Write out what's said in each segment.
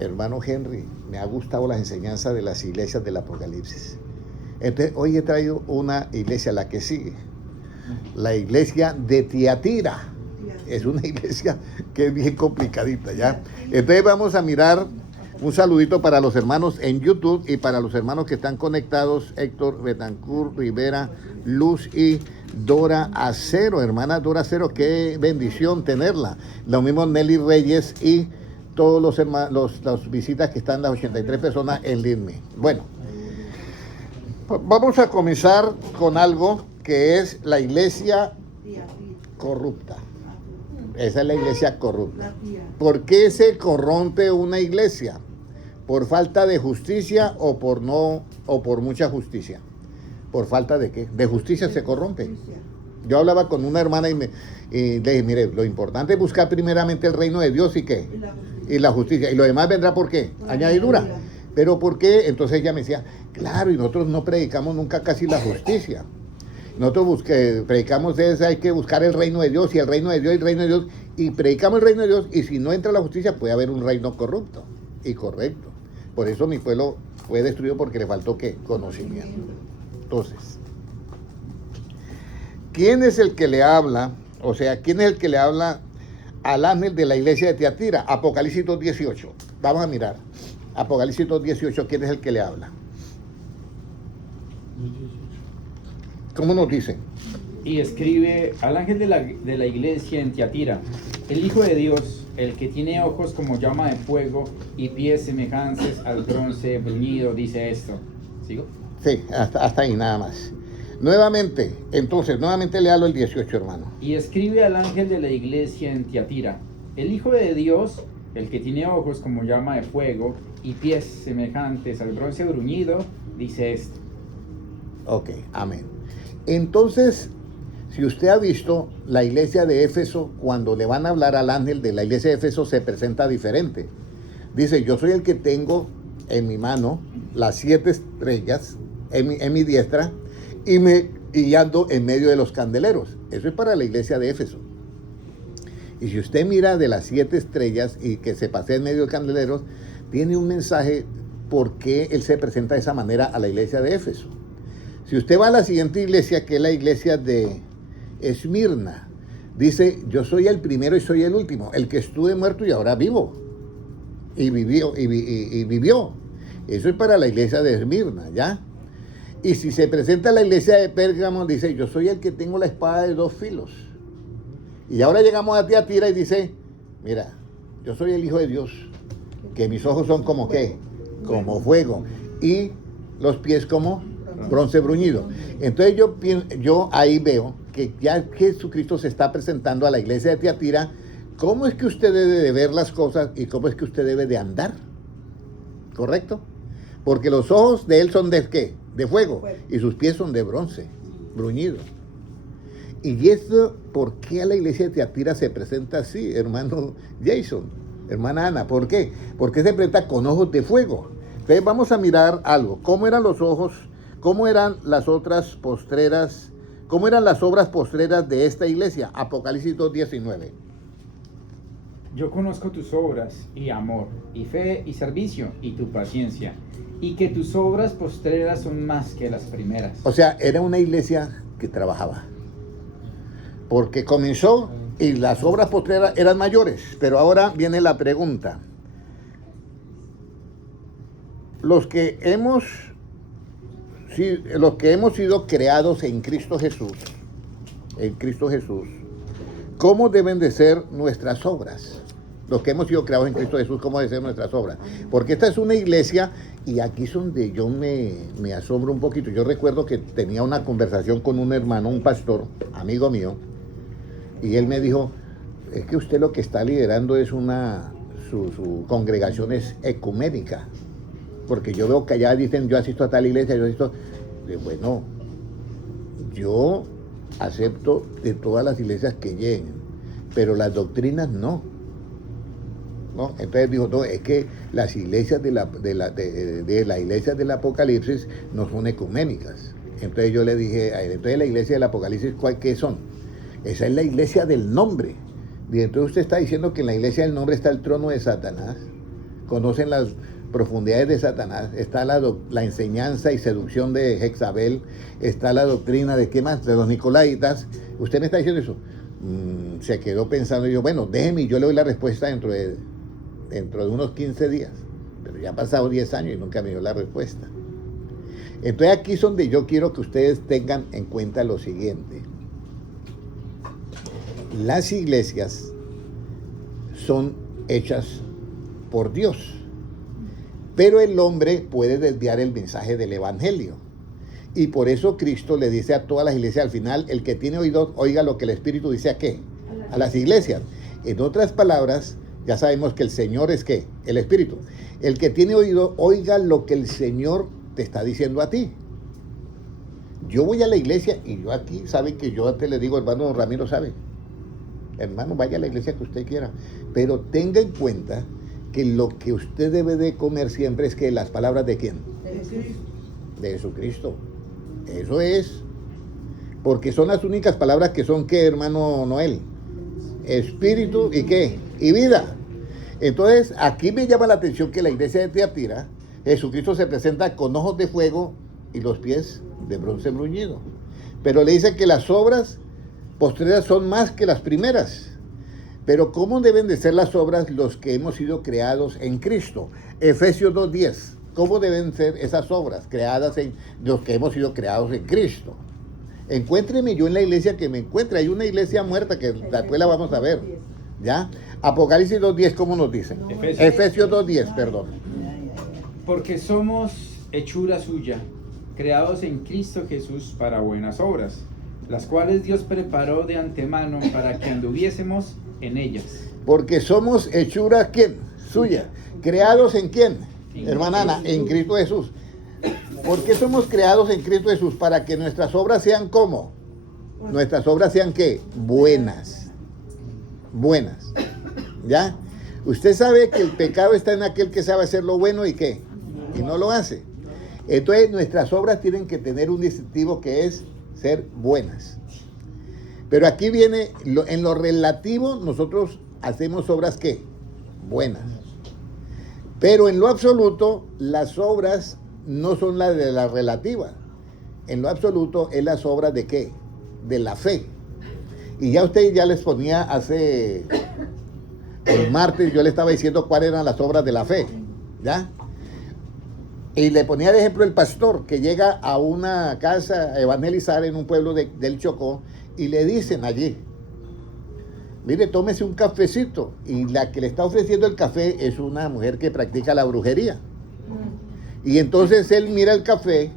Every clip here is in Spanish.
hermano Henry, me ha gustado las enseñanzas de las iglesias del Apocalipsis. Entonces, hoy he traído una iglesia, la que sigue, la iglesia de Tiatira. Es una iglesia que es bien complicadita, ¿ya? Entonces vamos a mirar, un saludito para los hermanos en YouTube y para los hermanos que están conectados, Héctor Betancourt Rivera, Luz y Dora Acero, hermana Dora Acero, qué bendición tenerla. Lo mismo Nelly Reyes y todos los hermanos, las visitas que están, las 83 personas en LinkedIn. Bueno, vamos a comenzar con algo que es la iglesia corrupta. Esa es la iglesia corrupta. ¿Por qué se corrompe una iglesia? ¿Por falta de justicia o por mucha justicia? ¿Por falta de qué? De justicia se corrompe. Yo hablaba con una hermana y le dije, mire, lo importante es buscar primeramente el reino de Dios y qué. Y la justicia. Y lo demás vendrá ¿por qué? Añadidura. ¿Pero por qué? Entonces ella me decía, claro, y nosotros no predicamos nunca casi la justicia. Nosotros predicamos hay que buscar el reino de Dios y el reino de Dios y el reino de Dios. Y predicamos el reino de Dios y si no entra la justicia puede haber un reino corrupto y correcto. Por eso mi pueblo fue destruido porque le faltó ¿qué? Conocimiento. Entonces, ¿quién es el que le habla? O sea, ¿quién es el que le habla al ángel de la iglesia de Tiatira? Apocalipsis 2:18. Vamos a mirar. Apocalipsis 2:18, ¿quién es el que le habla? ¿Cómo nos dice? Y escribe al ángel de la iglesia en Tiatira, el Hijo de Dios, el que tiene ojos como llama de fuego y pies semejantes al bronce bruñido, dice esto. ¿Sigo? Sí, hasta ahí nada más. Nuevamente le hablo el 18, hermano. Y escribe al ángel de la iglesia en Tiatira, el Hijo de Dios, el que tiene ojos como llama de fuego y pies semejantes al bronce bruñido, dice esto. Ok, amén. Entonces, si usted ha visto la iglesia de Éfeso, cuando le van a hablar al ángel de la iglesia de Éfeso se presenta diferente. Dice, yo soy el que tengo en mi mano las 7 estrellas en mi diestra y ando en medio de los candeleros. Eso es para la iglesia de Éfeso. Y si usted mira de las 7 estrellas y que se pasea en medio de los candeleros, tiene un mensaje por qué él se presenta de esa manera a la iglesia de Éfeso. Si usted va a la siguiente iglesia, que es la iglesia de Esmirna, dice, yo soy el primero y soy el último, el que estuve muerto y ahora vivo. Y vivió. Eso es para la iglesia de Esmirna, ¿ya? Y si se presenta a la iglesia de Pérgamo, dice, yo soy el que tengo la espada de 2 filos. Y ahora llegamos a Tiatira y dice, mira, yo soy el Hijo de Dios, que mis ojos son como ¿qué? Como fuego. Y los pies como bronce bruñido. Entonces yo ahí veo que ya Jesucristo se está presentando a la iglesia de Tiatira, cómo es que usted debe de ver las cosas y cómo es que usted debe de andar. ¿Correcto? Porque los ojos de él son de ¿qué? De fuego. Y sus pies son de bronce bruñido. Y eso, ¿por qué a la iglesia de Tiatira se presenta así, hermano Jason, hermana Ana? ¿Por qué? Porque se presenta con ojos de fuego. Entonces vamos a mirar algo. ¿Cómo eran los ojos? ¿Cómo eran las otras postreras? ¿Cómo eran las obras postreras de esta iglesia? Apocalipsis 2:19. Yo conozco tus obras y amor, y fe y servicio, y tu paciencia, y que tus obras postreras son más que las primeras. O sea, era una iglesia que trabajaba. Porque comenzó y las obras postreras eran mayores. Pero ahora viene la pregunta. Los que hemos sido creados en Cristo Jesús, ¿cómo deben de ser nuestras obras? Los que hemos sido creados en Cristo Jesús, ¿cómo deben ser nuestras obras? Porque esta es una iglesia y aquí es donde yo me asombro un poquito. Yo recuerdo que tenía una conversación con un hermano, un pastor, amigo mío, y él me dijo, es que usted lo que está liderando es su congregación es ecuménica. Porque yo veo que allá dicen, yo asisto a tal iglesia, yo asisto. Bueno, yo acepto de todas las iglesias que lleguen, pero las doctrinas no. ¿No? Entonces dijo, no, es que las iglesias de la iglesia del Apocalipsis no son ecuménicas. Entonces yo le dije a él, entonces la iglesia del Apocalipsis, ¿qué son? Esa es la iglesia del nombre. Y entonces usted está diciendo que en la iglesia del nombre está el trono de Satanás. conocen las profundidades de Satanás, está la enseñanza y seducción de Jezabel, está la doctrina de qué más, de los Nicolaitas. Usted me está diciendo eso. Se quedó pensando, yo, bueno, déjeme y yo le doy la respuesta dentro de unos 15 días. Pero ya han pasado 10 años y nunca me dio la respuesta. Entonces aquí es donde yo quiero que ustedes tengan en cuenta lo siguiente. Las iglesias son hechas por Dios, pero el hombre puede desviar el mensaje del evangelio. Y por eso Cristo le dice a todas las iglesias al final, el que tiene oído, oiga lo que el Espíritu dice a qué, a las iglesias. En otras palabras, ya sabemos que el Señor es ¿qué? El Espíritu. El que tiene oído, oiga lo que el Señor te está diciendo a ti. Yo voy a la iglesia y yo aquí, sabe que yo antes le digo, hermano Ramiro sabe, hermano, vaya a la iglesia que usted quiera, pero tenga en cuenta que lo que usted debe de comer siempre es que las palabras de ¿quién? De Jesucristo. Eso es, porque son las únicas palabras que son ¿qué, hermano Noel? Espíritu y ¿qué? Y vida. Entonces, aquí me llama la atención que la iglesia de Tiatira, Jesucristo se presenta con ojos de fuego y los pies de bronce bruñido. Pero le dice que las obras postreras son más que las primeras. Pero ¿cómo deben de ser las obras los que hemos sido creados en Cristo? Efesios 2:10. ¿Cómo deben ser esas obras creadas en los que hemos sido creados en Cristo? Encuéntreme yo en la iglesia que me encuentre. Hay una iglesia muerta que después la vamos a ver. ¿Ya? Apocalipsis 2:10, ¿cómo nos dice? Efesios 2:10, perdón. Porque somos hechura suya, creados en Cristo Jesús para buenas obras, las cuales Dios preparó de antemano para que anduviésemos en ellas. Porque somos hechura, ¿quién? Suya. ¿Creados en quién? Hermana Ana, en Cristo Jesús. ¿Por qué somos creados en Cristo Jesús? Para que nuestras obras sean ¿cómo? Nuestras obras sean ¿qué? Buenas. Buenas. ¿Ya? Usted sabe que el pecado está en aquel que sabe hacer lo bueno y ¿qué? Y no lo hace. Entonces nuestras obras tienen que tener un distintivo que es ser buenas. Pero aquí viene, en lo relativo nosotros hacemos obras ¿qué? Buenas. Pero en lo absoluto las obras no son las de la relativa. En lo absoluto es las obras de ¿qué? De la fe. Y ya usted ya les ponía hace el martes, yo le estaba diciendo cuáles eran las obras de la fe. ¿Ya? Y le ponía de ejemplo el pastor que llega a una casa a evangelizar en un pueblo del Chocó y le dicen allí, mire, tómese un cafecito. Y la que le está ofreciendo el café es una mujer que practica la brujería. Y entonces él mira el café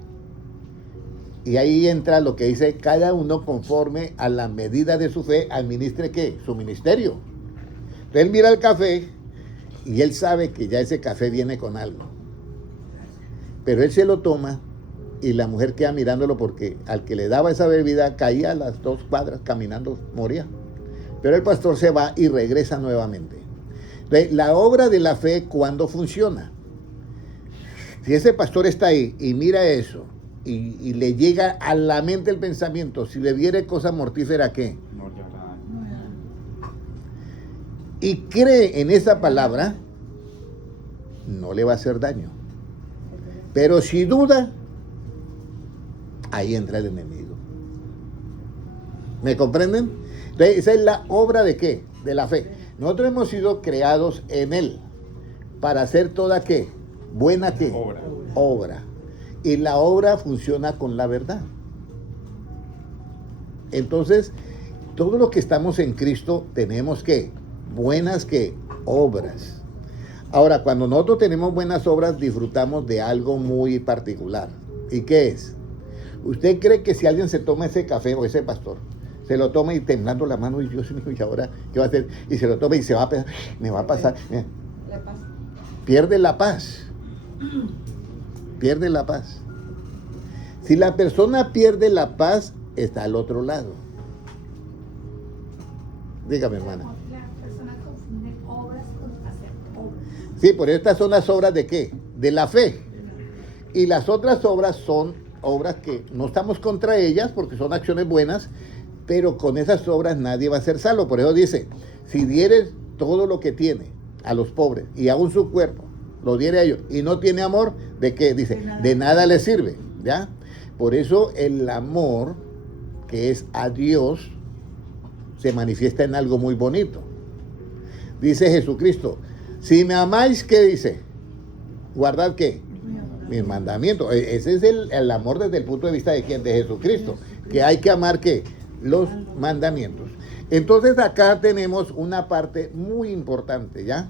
y ahí entra lo que dice, cada uno conforme a la medida de su fe administre ¿qué? Su ministerio. Entonces él mira el café y él sabe que ya ese café viene con algo. Pero él se lo toma y la mujer queda mirándolo porque al que le daba esa bebida caía a las 2 cuadras caminando, moría. Pero el pastor se va y regresa nuevamente. Entonces, la obra de la fe, ¿cuándo funciona? Si ese pastor está ahí y mira eso y le llega a la mente el pensamiento, si le viere cosa mortífera, ¿qué? Y cree en esa palabra, no le va a hacer daño. Pero si duda, ahí entra el enemigo. ¿Me comprenden? Entonces, esa es la obra de ¿qué? De la fe. Nosotros hemos sido creados en Él para hacer toda ¿qué? Buena ¿qué? Obra. Y la obra funciona con la verdad. Entonces, todos los que estamos en Cristo tenemos ¿qué? Buenas ¿qué? Obras. Ahora, cuando nosotros tenemos buenas obras, disfrutamos de algo muy particular. ¿Y qué es? ¿Usted cree que si alguien se toma ese café o ese pastor, se lo toma y temblando la mano, y Dios mío, y ahora, ¿qué va a hacer? Y se lo toma y se va a pensar, me va a pasar. La paz. Pierde la paz. Pierde la paz. Si la persona pierde la paz, está al otro lado. Dígame, hermana. La persona confunde obras con hacer obras. Sí, por estas son las obras de ¿qué? De la fe. Y las otras obras son obras que no estamos contra ellas porque son acciones buenas, pero con esas obras nadie va a ser salvo. Por eso dice, si dieres todo lo que tiene a los pobres y aún su cuerpo lo diere a ellos, y no tiene amor, ¿de qué? Dice, de nada le sirve, ¿ya? Por eso el amor que es a Dios se manifiesta en algo muy bonito. Dice Jesucristo, si me amáis, ¿qué dice? Guardad, ¿qué? Mis mandamientos. Ese es el amor desde el punto de vista de quién, de Jesucristo, que hay que amar, ¿qué? Los mandamientos. Entonces acá tenemos una parte muy importante, ¿ya?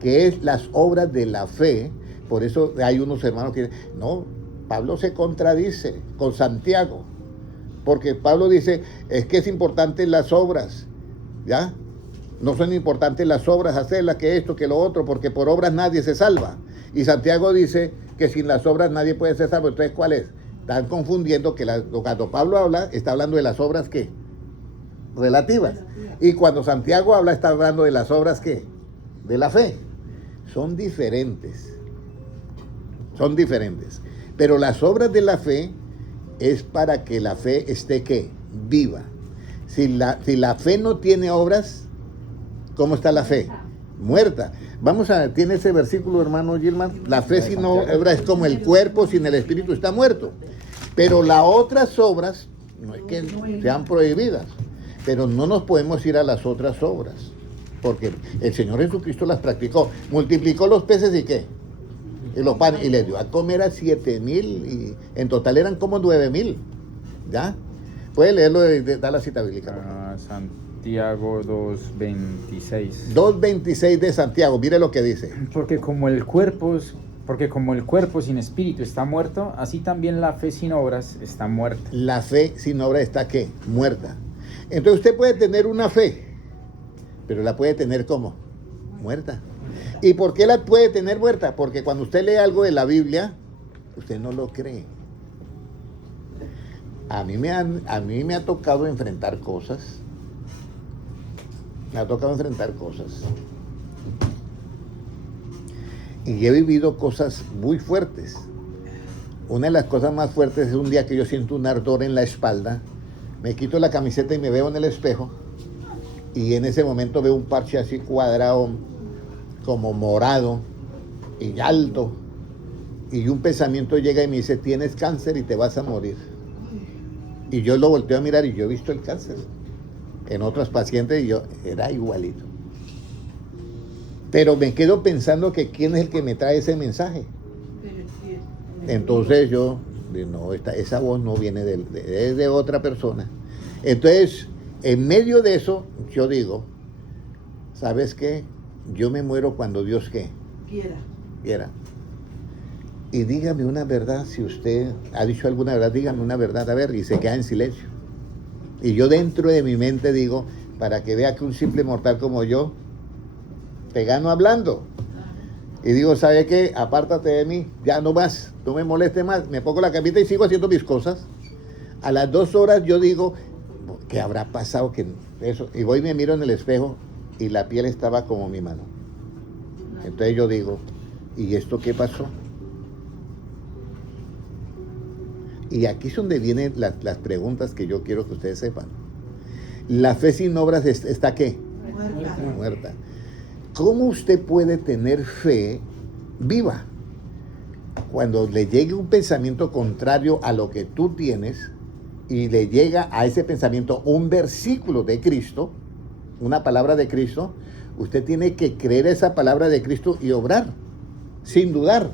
Que es las obras de la fe. Por eso hay unos hermanos que dicen, no, Pablo se contradice con Santiago, porque Pablo dice, es que es importante las obras, ¿ya? No son importantes las obras, hacerlas, que esto, que lo otro, porque por obras nadie se salva. Y Santiago dice que sin las obras nadie puede ser salvo. Entonces, ¿cuál es? Están confundiendo que cuando Pablo habla, está hablando de las obras, ¿qué? Relativas. Y cuando Santiago habla, está hablando de las obras, ¿qué? De la fe. Son diferentes. Son diferentes. Pero las obras de la fe es para que la fe esté, ¿qué? Viva. Si la fe no tiene obras, ¿cómo está la fe? Muerta. Vamos a, tiene ese versículo, hermano Gilman, la fe sin obra es como el cuerpo sin el espíritu, está muerto. Pero las otras obras, no es que sean prohibidas, pero no nos podemos ir a las otras obras, porque el Señor Jesucristo las practicó, multiplicó los peces y ¿qué? Y los panes, y les dio a comer a 7,000, y en total eran como 9,000, ¿ya? Puede leerlo, da la cita bíblica. Santiago 2:26. 2:26 de Santiago, mire lo que dice. Porque como el cuerpo sin espíritu está muerto, así también la fe sin obras está muerta. La fe sin obra está, ¿qué? Muerta. Entonces usted puede tener una fe, pero la puede tener ¿cómo? Muerta. ¿Y por qué la puede tener muerta? Porque cuando usted lee algo de la Biblia, usted no lo cree. A mí me ha tocado enfrentar cosas. Y he vivido cosas muy fuertes. Una de las cosas más fuertes es un día que yo siento un ardor en la espalda. Me quito la camiseta y me veo en el espejo. Y en ese momento veo un parche así cuadrado, como morado y alto. Y un pensamiento llega y me dice, tienes cáncer y te vas a morir. Y yo lo volteo a mirar y yo he visto el cáncer en otros pacientes y yo era igualito. Pero me quedo pensando que quién es el que me trae ese mensaje. Entonces yo, no, esa voz no viene es de otra persona. Entonces, en medio de eso, yo digo, ¿sabes qué? Yo me muero cuando Dios, ¿qué? Quiera. Y dígame una verdad, si usted ha dicho alguna verdad, dígame una verdad, a ver, y se queda en silencio. Y yo dentro de mi mente digo, para que vea que un simple mortal como yo, te gano hablando. Y digo, ¿sabe qué? Apártate de mí, ya no más, no me moleste más. Me pongo la camita y sigo haciendo mis cosas. A las 2 horas yo digo, ¿qué habrá pasado? Que eso? Y voy y me miro en el espejo y la piel estaba como mi mano. Entonces yo digo, ¿y esto qué pasó? Y aquí es donde vienen las preguntas que yo quiero que ustedes sepan. La fe sin obras está ¿qué? Muerta. ¿Cómo usted puede tener fe viva? Cuando le llegue un pensamiento contrario a lo que tú tienes y le llega a ese pensamiento un versículo de Cristo, una palabra de Cristo, usted tiene que creer esa palabra de Cristo y obrar, sin dudar.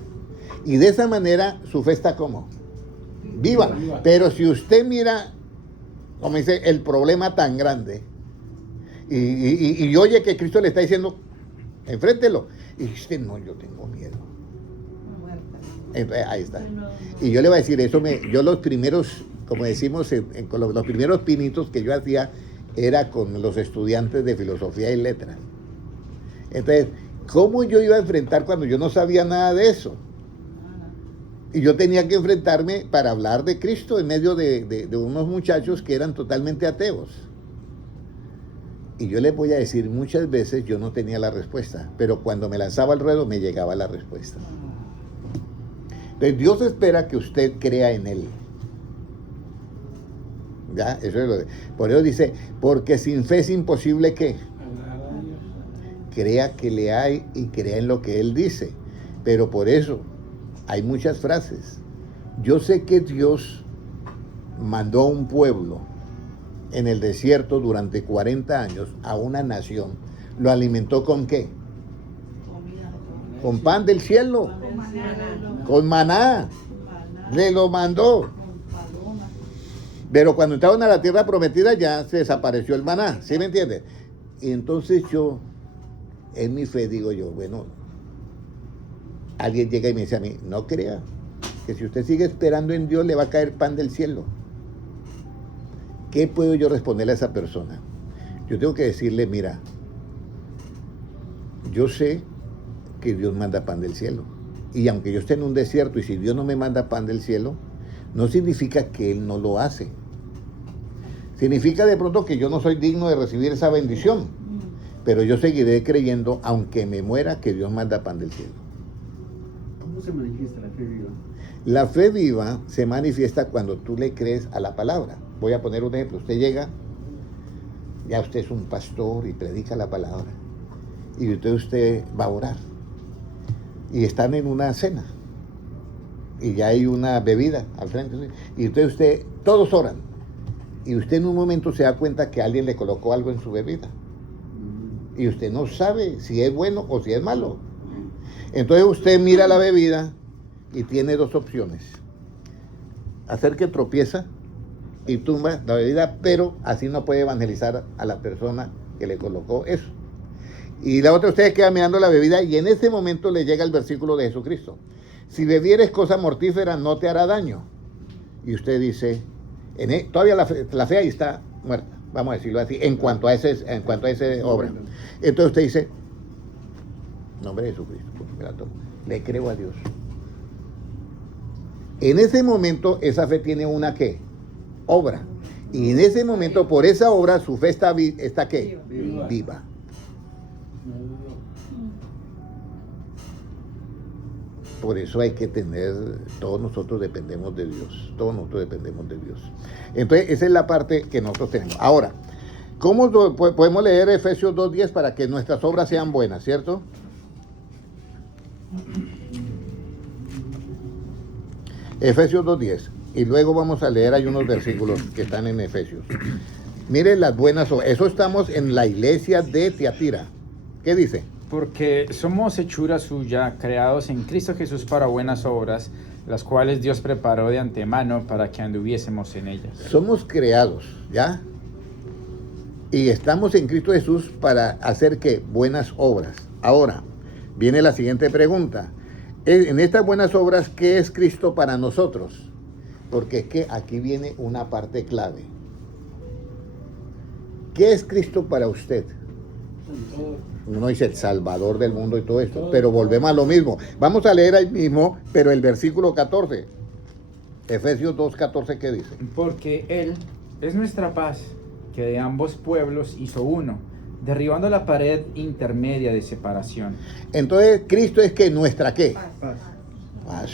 Y de esa manera su fe está como viva. Pero si usted mira, como dice, el problema tan grande y oye que Cristo le está diciendo, enfréntelo, y dice, no, yo tengo miedo. Ahí está. Y yo le voy a decir, yo los primeros, como decimos, con los primeros pinitos que yo hacía era con los estudiantes de filosofía y letras. Entonces, ¿cómo yo iba a enfrentar cuando yo no sabía nada de eso? Y yo tenía que enfrentarme para hablar de Cristo en medio de unos muchachos que eran totalmente ateos. Y yo les voy a decir, muchas veces yo no tenía la respuesta, pero cuando me lanzaba al ruedo me llegaba la respuesta. Entonces Dios espera que usted crea en Él. ¿Ya? Eso es por eso dice, porque sin fe es imposible que crea que le hay y crea en lo que Él dice. Pero por eso hay muchas frases. Yo sé que Dios mandó a un pueblo en el desierto durante 40 años a una nación. ¿Lo alimentó con qué? Con pan del cielo, con maná. Le lo mandó. Pero cuando entraron a la tierra prometida ya se desapareció el maná, ¿sí me entiende? Y entonces yo, en mi fe digo yo, bueno, alguien llega y me dice a mí, no crea que si usted sigue esperando en Dios le va a caer pan del cielo. ¿Qué puedo yo responderle a esa persona? Yo tengo que decirle, mira, yo sé que Dios manda pan del cielo. Y aunque yo esté en un desierto y si Dios no me manda pan del cielo, no significa que Él no lo hace. Significa de pronto que yo no soy digno de recibir esa bendición. Pero yo seguiré creyendo, aunque me muera, que Dios manda pan del cielo. ¿Cómo se manifiesta la fe viva? La fe viva se manifiesta cuando tú le crees a la palabra. Voy a poner un ejemplo. Usted llega, ya usted es un pastor y predica la palabra. Y usted va a orar. Y están en una cena. Y ya hay una bebida al frente. Y usted, todos oran. Y usted en un momento se da cuenta que alguien le colocó algo en su bebida. Y usted no sabe si es bueno o si es malo. Entonces usted mira la bebida y tiene dos opciones. Hacer que tropieza y tumba la bebida, pero así no puede evangelizar a la persona que le colocó eso. Y la otra, usted queda mirando la bebida y en ese momento le llega el versículo de Jesucristo. Si bebieres cosa mortífera no te hará daño. Y usted dice, todavía la fe ahí está muerta, vamos a decirlo así, en cuanto a esa obra. Entonces usted dice, nombre de Jesucristo, me la tomo. Le creo a Dios. En ese momento esa fe tiene una ¿qué? Obra. Y en ese momento, por esa obra, su fe está ¿qué? Viva. Por eso hay que tener, todos nosotros dependemos de Dios. Todos nosotros dependemos de Dios. Entonces, esa es la parte que nosotros tenemos. Ahora, ¿cómo podemos leer Efesios 2:10 para que nuestras obras sean buenas, cierto? Efesios 2:10. Y luego vamos a leer, hay unos versículos que están en Efesios. Miren las buenas obras. Eso estamos en la iglesia de Tiatira. ¿Qué dice? Porque somos hechura suya, creados en Cristo Jesús para buenas obras, las cuales Dios preparó de antemano para que anduviésemos en ellas. Somos creados, ¿ya? Y estamos en Cristo Jesús para hacer ¿qué? Buenas obras. Ahora, viene la siguiente pregunta. En estas buenas obras, ¿qué es Cristo para nosotros? Porque es que aquí viene una parte clave. ¿Qué es Cristo para usted? Uno dice el Salvador del mundo y todo esto, pero volvemos a lo mismo. Vamos a leer ahí mismo, pero el versículo 14. Efesios 2:14, ¿qué dice? Porque Él es nuestra paz, que de ambos pueblos hizo uno, derribando la pared intermedia de separación. Entonces, Cristo es que nuestra ¿qué? Paz. Paz.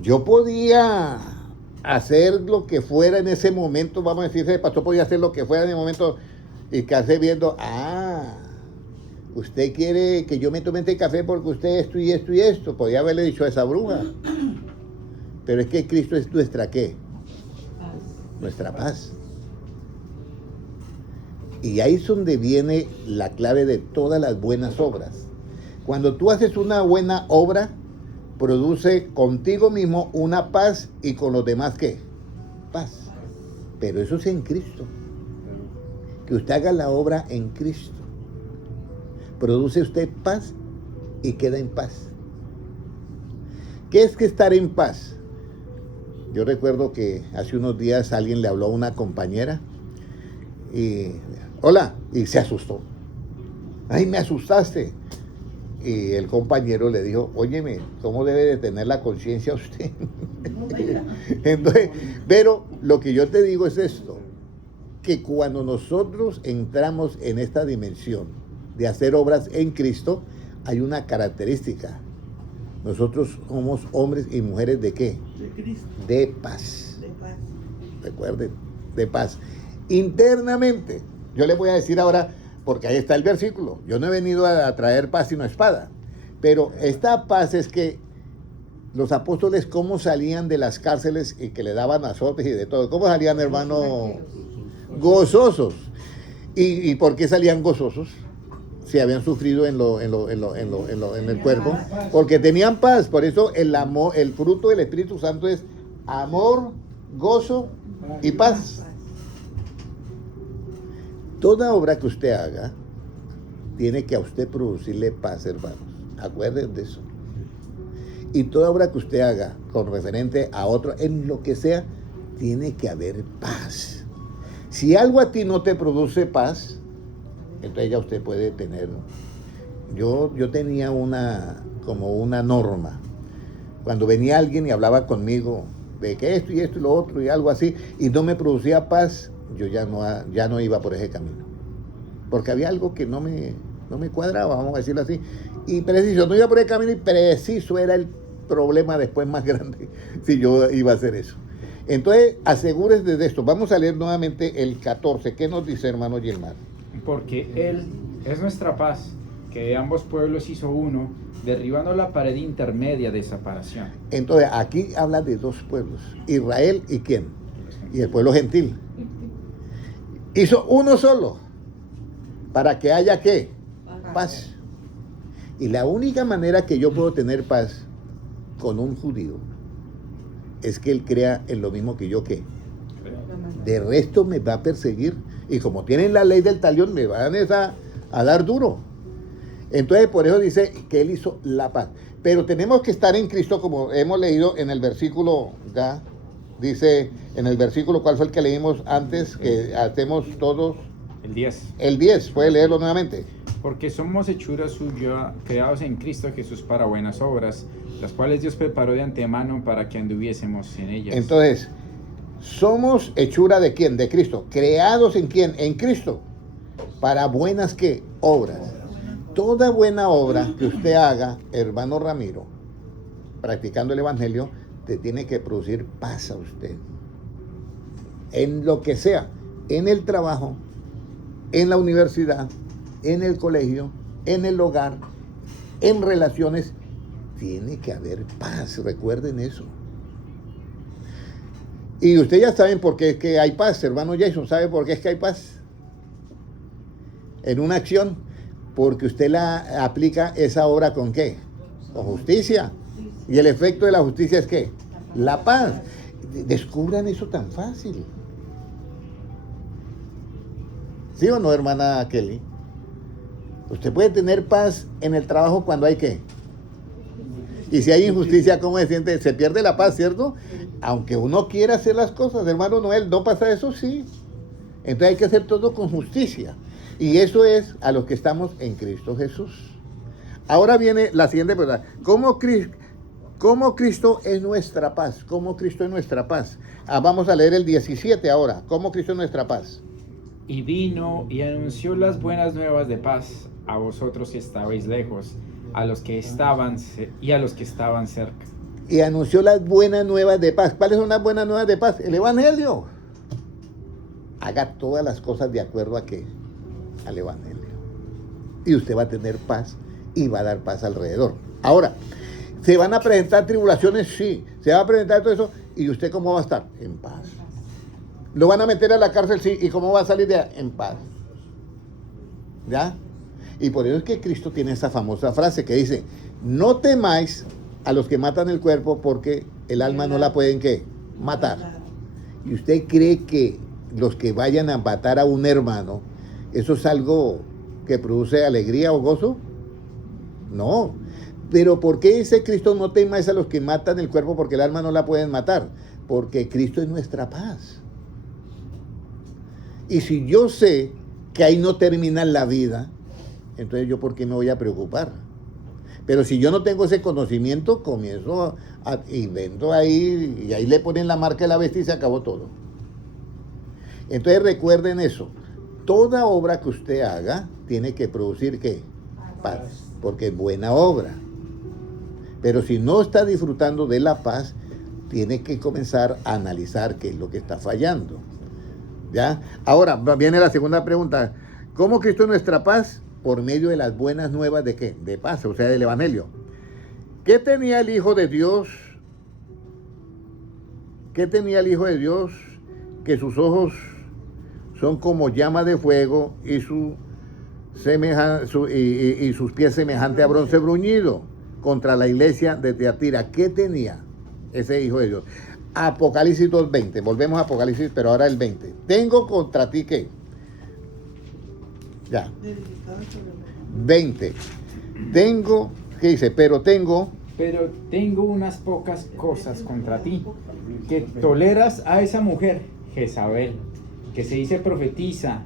Yo podía hacer lo que fuera en ese momento, vamos a decir, el pastor podía hacer lo que fuera en el momento y quedarse viendo, usted quiere que yo me tome este café porque usted esto y esto y esto. Podía haberle dicho a esa bruja. Pero es que Cristo es nuestra ¿qué? Nuestra paz. Y ahí es donde viene la clave de todas las buenas obras. Cuando tú haces una buena obra, produce contigo mismo una paz y con los demás ¿qué? Paz. Pero eso es en Cristo. Que usted haga la obra en Cristo. Produce usted paz y queda en paz. ¿Qué es que estar en paz? Yo recuerdo que hace unos días alguien le habló a una compañera y hola, y se asustó. Ay, me asustaste. Y el compañero le dijo, óyeme, ¿cómo debe de tener la conciencia usted? Entonces, pero lo que yo te digo es esto, que cuando nosotros entramos en esta dimensión de hacer obras en Cristo, hay una característica. Nosotros somos hombres y mujeres ¿de qué? De Cristo. De paz. De paz. Recuerden, de paz. Internamente, yo les voy a decir ahora, porque ahí está el versículo, yo no he venido a traer paz sino espada, Pero esta paz es que los apóstoles, ¿cómo salían de las cárceles y que le daban azotes y de todo? ¿Cómo salían, hermano? Gozosos. ¿Y por qué salían gozosos? Si habían sufrido en el cuerpo. Porque tenían paz. Por eso el amor, el fruto del Espíritu Santo es amor, gozo y paz. Toda obra que usted haga tiene que a usted producirle paz, hermanos. Acuérdense de eso. Y toda obra que usted haga con referente a otro, en lo que sea, tiene que haber paz. Si algo a ti no te produce paz, entonces ya usted puede tener. Yo tenía como una norma. Cuando venía alguien y hablaba conmigo de que esto y lo otro y algo así, y no me producía paz, yo ya no iba por ese camino. Porque había algo que no me cuadraba, vamos a decirlo así. Y preciso, no iba por ese camino y preciso era el problema después más grande si yo iba a hacer eso. Entonces, asegúrese de esto. Vamos a leer nuevamente el 14. ¿Qué nos dice, hermano Gilmar? Porque Él es nuestra paz, que de ambos pueblos hizo uno, derribando la pared intermedia de separación. Entonces, aquí habla de dos pueblos. Israel y ¿quién? Y el pueblo gentil. Hizo uno solo. ¿Para que haya qué? Paz. Y la única manera que yo puedo tener paz con un judío es que él crea en lo mismo que yo que. De resto me va a perseguir. Y como tienen la ley del talión, me van a dar duro. Entonces, por eso dice que él hizo la paz. Pero tenemos que estar en Cristo, como hemos leído en el versículo, ya dice en el versículo, ¿cuál fue el que leímos antes? Que hacemos todos. El 10. El 10, puede leerlo nuevamente. Porque somos hechura suya, creados en Cristo Jesús para buenas obras, las cuales Dios preparó de antemano para que anduviésemos en ellas. Entonces, somos hechura de quién? De Cristo. ¿Creados en quién? En Cristo. Para buenas ¿qué? Obras. Toda buena obra que usted haga, hermano Ramiro, practicando el Evangelio, te tiene que producir paz a usted. En lo que sea, en el trabajo, en la universidad, en el colegio, en el hogar, en relaciones, tiene que haber paz, recuerden eso. Y ustedes ya saben por qué es que hay paz, hermano Jason, ¿sabe por qué es que hay paz? En una acción, porque usted la aplica esa obra ¿con qué? Con justicia. Y el efecto de la justicia es ¿qué? La paz. Descubran eso tan fácil. ¿Sí o no, hermana Kelly? Usted puede tener paz en el trabajo cuando hay ¿qué? Y si hay injusticia, ¿cómo se siente? Se pierde la paz, ¿cierto? Aunque uno quiera hacer las cosas, hermano Noel, ¿no pasa eso? Sí. Entonces hay que hacer todo con justicia. Y eso es a los que estamos en Cristo Jesús. Ahora viene la siguiente pregunta. ¿Cómo Cristo es nuestra paz? ¿Cómo Cristo es nuestra paz? Vamos a leer el 17 ahora. ¿Cómo Cristo es nuestra paz? Y vino y anunció las buenas nuevas de paz a vosotros que estabais lejos, a los que estaban cerca. Y anunció las buenas nuevas de paz. ¿Cuáles son las buenas nuevas de paz? El Evangelio. Haga todas las cosas de acuerdo a qué? Al Evangelio. Y usted va a tener paz y va a dar paz alrededor. Ahora, ¿se van a presentar tribulaciones? Sí. ¿Se va a presentar todo eso? ¿Y usted cómo va a estar? En paz. ¿Lo van a meter a la cárcel? Sí. ¿Y cómo va a salir de ahí? En paz. ¿Ya? Y por eso es que Cristo tiene esa famosa frase que dice, no temáis a los que matan el cuerpo porque el alma no la pueden ¿qué? Matar. ¿Y usted cree que los que vayan a matar a un hermano, eso es algo que produce alegría o gozo? No. Pero ¿por qué dice Cristo no temáis a los que matan el cuerpo porque el alma no la pueden matar? Porque Cristo es nuestra paz. Y si yo sé que ahí no termina la vida, entonces yo ¿por qué me voy a preocupar? Pero si yo no tengo ese conocimiento, comienzo a invento ahí, y ahí le ponen la marca de la bestia y se acabó todo. Entonces recuerden eso. Toda obra que usted haga tiene que producir ¿qué? Paz. Porque es buena obra. Pero si no está disfrutando de la paz, tiene que comenzar a analizar qué es lo que está fallando. ¿Ya? Ahora viene la segunda pregunta. ¿Cómo Cristo es nuestra paz? por medio de las buenas nuevas de qué? De paz, o sea, del Evangelio. ¿Qué tenía el Hijo de Dios? ¿Qué tenía el Hijo de Dios? Que sus ojos son como llama de fuego y sus pies semejantes a bronce bruñido, contra la iglesia de Tiatira. ¿Qué tenía ese Hijo de Dios? Apocalipsis 2:20, volvemos a Apocalipsis, pero ahora el 20. Tengo contra ti ¿qué? Ya. 20. Tengo, ¿qué dice? Pero tengo unas pocas cosas contra ti, que toleras a esa mujer, Jezabel, que se dice profetiza,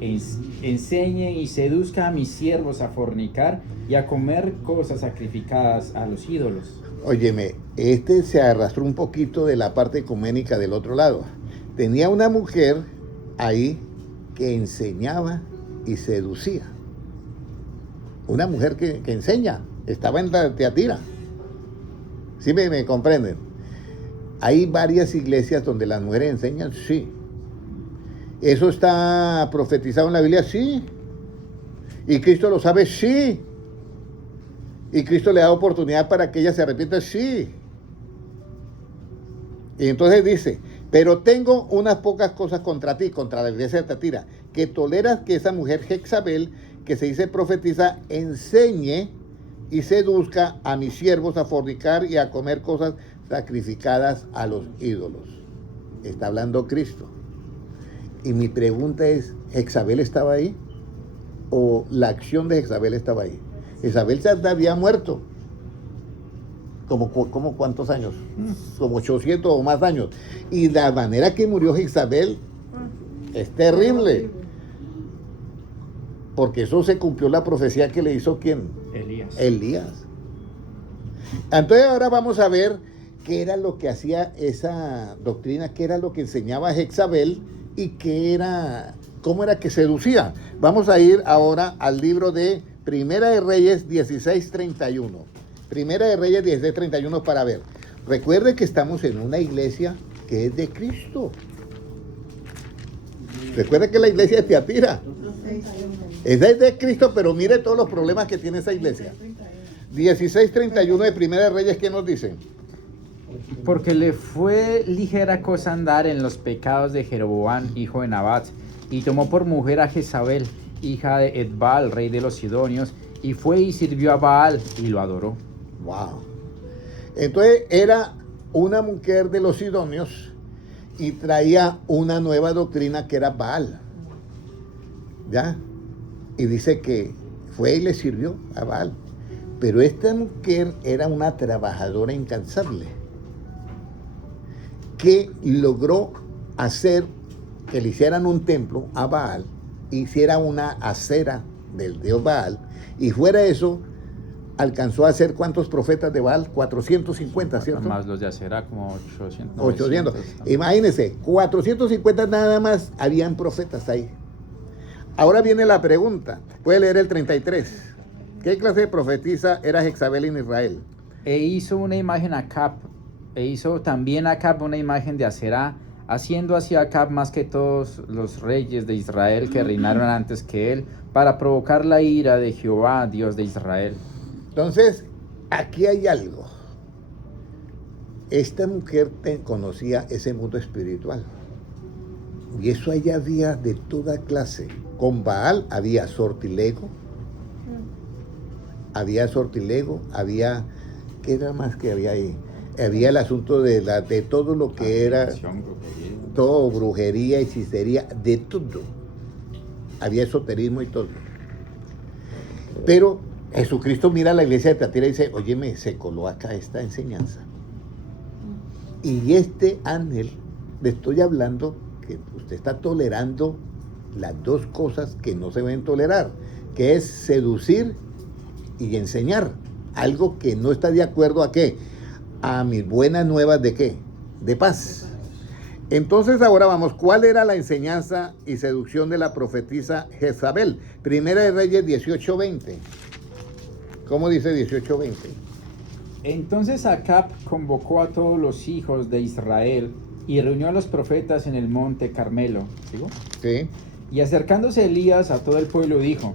enseñe y seduzca a mis siervos a fornicar y a comer cosas sacrificadas a los ídolos. Óyeme, se arrastró un poquito de la parte ecuménica del otro lado. Tenía una mujer ahí que enseñaba y seducía. Una mujer que enseña, estaba en la Tiatira. ¿Sí me comprenden? Hay varias iglesias donde las mujeres enseñan, sí. ¿Eso está profetizado en la Biblia? Sí. ¿Y Cristo lo sabe? Sí. ¿Y Cristo le da oportunidad para que ella se arrepienta? Sí. Y entonces dice, pero tengo unas pocas cosas contra ti, contra la iglesia de Tiatira, que toleras que esa mujer Jezabel, que se dice profetiza, enseñe y seduzca a mis siervos a fornicar y a comer cosas sacrificadas a los ídolos. Está hablando Cristo. Y mi pregunta es, ¿Jezabel estaba ahí? ¿O la acción de Jezabel estaba ahí? Jezabel ya había muerto. ¿Como cuántos años? Como 800 o más años. Y la manera que murió Jezabel es terrible. Porque eso se cumplió la profecía que le hizo ¿quién? Elías. Entonces ahora vamos a ver qué era lo que hacía esa doctrina, qué era lo que enseñaba Jezabel y cómo era que seducía. Vamos a ir ahora al libro de Primera de Reyes 16:31. Primera de Reyes 16:31 para ver. Recuerde que estamos en una iglesia que es de Cristo. Recuerde que la iglesia de Tiatira. Esa es de Cristo, pero mire todos los problemas que tiene esa iglesia. 16:31 de Primera de Reyes, ¿qué nos dice? Porque le fue ligera cosa andar en los pecados de Jeroboam, hijo de Nabat, y tomó por mujer a Jezabel, hija de Edbaal, rey de los Sidonios, y fue y sirvió a Baal y lo adoró. Wow. Entonces era una mujer de los Sidonios y traía una nueva doctrina que era Baal. ¿Ya? Y dice que fue y le sirvió a Baal. Pero esta mujer era una trabajadora incansable que logró hacer que le hicieran un templo a Baal, hiciera una acera del dios Baal, y fuera eso, alcanzó a hacer ¿cuántos profetas de Baal? 450, ¿cierto? Más los de Acera, como 800. 800. Imagínense, 450 nada más habían profetas ahí. Ahora viene la pregunta. Puede leer el 33. ¿Qué clase de profetisa era Jezabel en Israel? E hizo una imagen a Acab, e hizo también a Acab una imagen de Acera, haciendo así a Acab más que todos los reyes de Israel que reinaron antes que él, para provocar la ira de Jehová, Dios de Israel. Entonces, aquí hay algo. Esta mujer conocía ese mundo espiritual. Y eso allá había de toda clase. Con Baal había sortilego. Había, ¿qué era más que había ahí? Había el asunto de todo lo que era, todo, brujería, hechicería, de todo. Había esoterismo y todo. Pero Jesucristo mira a la iglesia de Tiatira y dice, óyeme, se coló acá esta enseñanza. Y este ángel, le estoy hablando que usted está tolerando las dos cosas que no se deben tolerar, que es seducir y enseñar algo que no está de acuerdo a qué, a mis buenas nuevas de qué, de paz. Entonces ahora vamos, ¿cuál era la enseñanza y seducción de la profetisa Jezabel? Primera de Reyes 18:20. ¿Cómo dice 18:20? Entonces Acab convocó a todos los hijos de Israel y reunió a los profetas en el monte Carmelo. ¿Sigo? Sí. Y acercándose Elías a todo el pueblo dijo: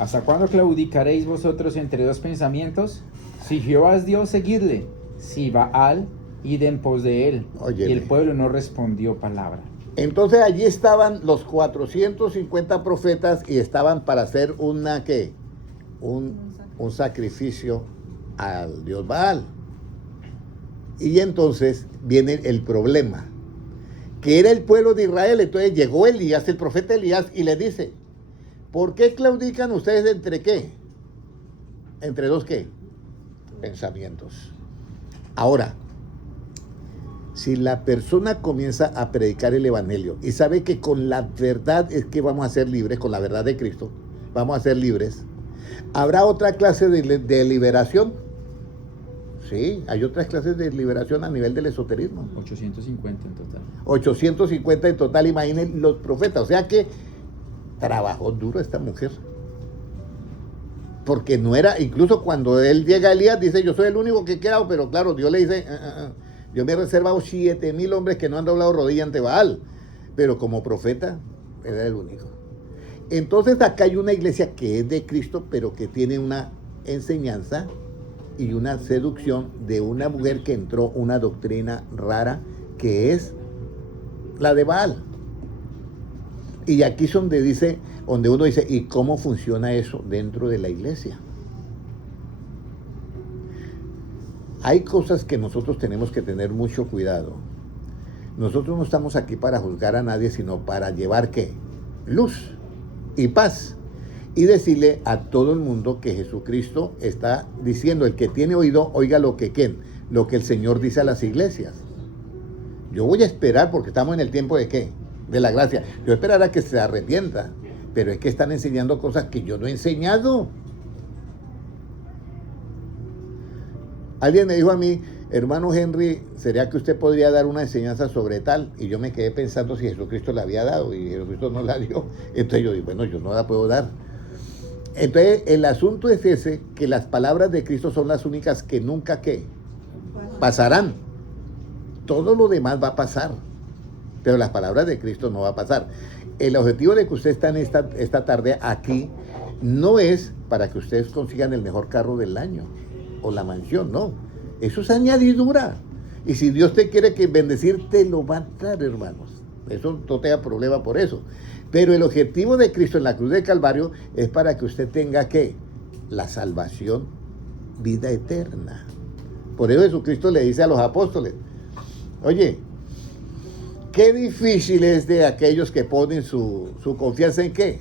¿Hasta cuándo claudicaréis vosotros entre dos pensamientos? Si Jehová es Dios, seguidle. Si Baal, id en pos de él. Óyeme. Y el pueblo no respondió palabra. Entonces allí estaban los 450 profetas y estaban para hacer una ¿qué? Un sacrificio al dios Baal. Y entonces viene el problema, que era el pueblo de Israel. Entonces llegó Elías, el profeta Elías, y le dice: ¿por qué claudican ustedes entre qué? ¿Entre dos qué? Pensamientos. Ahora, si la persona comienza a predicar el evangelio y sabe que con la verdad es que vamos a ser libres, con la verdad de Cristo, vamos a ser libres, ¿habrá otra clase de liberación? Sí, hay otras clases de liberación a nivel del esoterismo. 850 en total. 850 en total, imaginen los profetas. O sea que trabajó duro esta mujer. Porque no era, incluso cuando él llega a Elías, dice: yo soy el único que he quedado, pero claro, Dios le dice: yo me he reservado 7,000 hombres que no han doblado rodilla ante Baal. Pero como profeta, era el único. Entonces acá hay una iglesia que es de Cristo, pero que tiene una enseñanza y una seducción de una mujer que entró una doctrina rara, que es la de Baal. Y aquí es donde dice, donde uno dice: ¿y cómo funciona eso dentro de la iglesia? Hay cosas que nosotros tenemos que tener mucho cuidado. Nosotros no estamos aquí para juzgar a nadie, sino para llevar ¿qué? Luz y paz. Y decirle a todo el mundo que Jesucristo está diciendo: el que tiene oído, oiga lo que ¿quién? Lo que el Señor dice a las iglesias. Yo voy a esperar, porque estamos en el tiempo de ¿qué? De la gracia. Yo esperaré a que se arrepienta, pero es que están enseñando cosas que yo no he enseñado. Alguien me dijo a mí: hermano Henry, ¿sería que usted podría dar una enseñanza sobre tal? Y yo me quedé pensando si Jesucristo la había dado, y Jesucristo no la dio. Entonces yo digo: bueno, yo no la puedo dar. Entonces el asunto es ese, que las palabras de Cristo son las únicas que nunca ¿qué? Pasarán. Todo lo demás va a pasar, pero las palabras de Cristo no va a pasar. El objetivo de que usted está en esta tarde aquí no es para que ustedes consigan el mejor carro del año o la mansión, no. Eso es añadidura. Y si Dios te quiere que bendecir, te lo va a dar, hermanos. Eso no tenga problema por eso. Pero el objetivo de Cristo en la cruz del Calvario es para que usted tenga ¿qué? La salvación, vida eterna. Por eso Jesucristo le dice a los apóstoles: oye, qué difícil es de aquellos que ponen su confianza en ¿qué?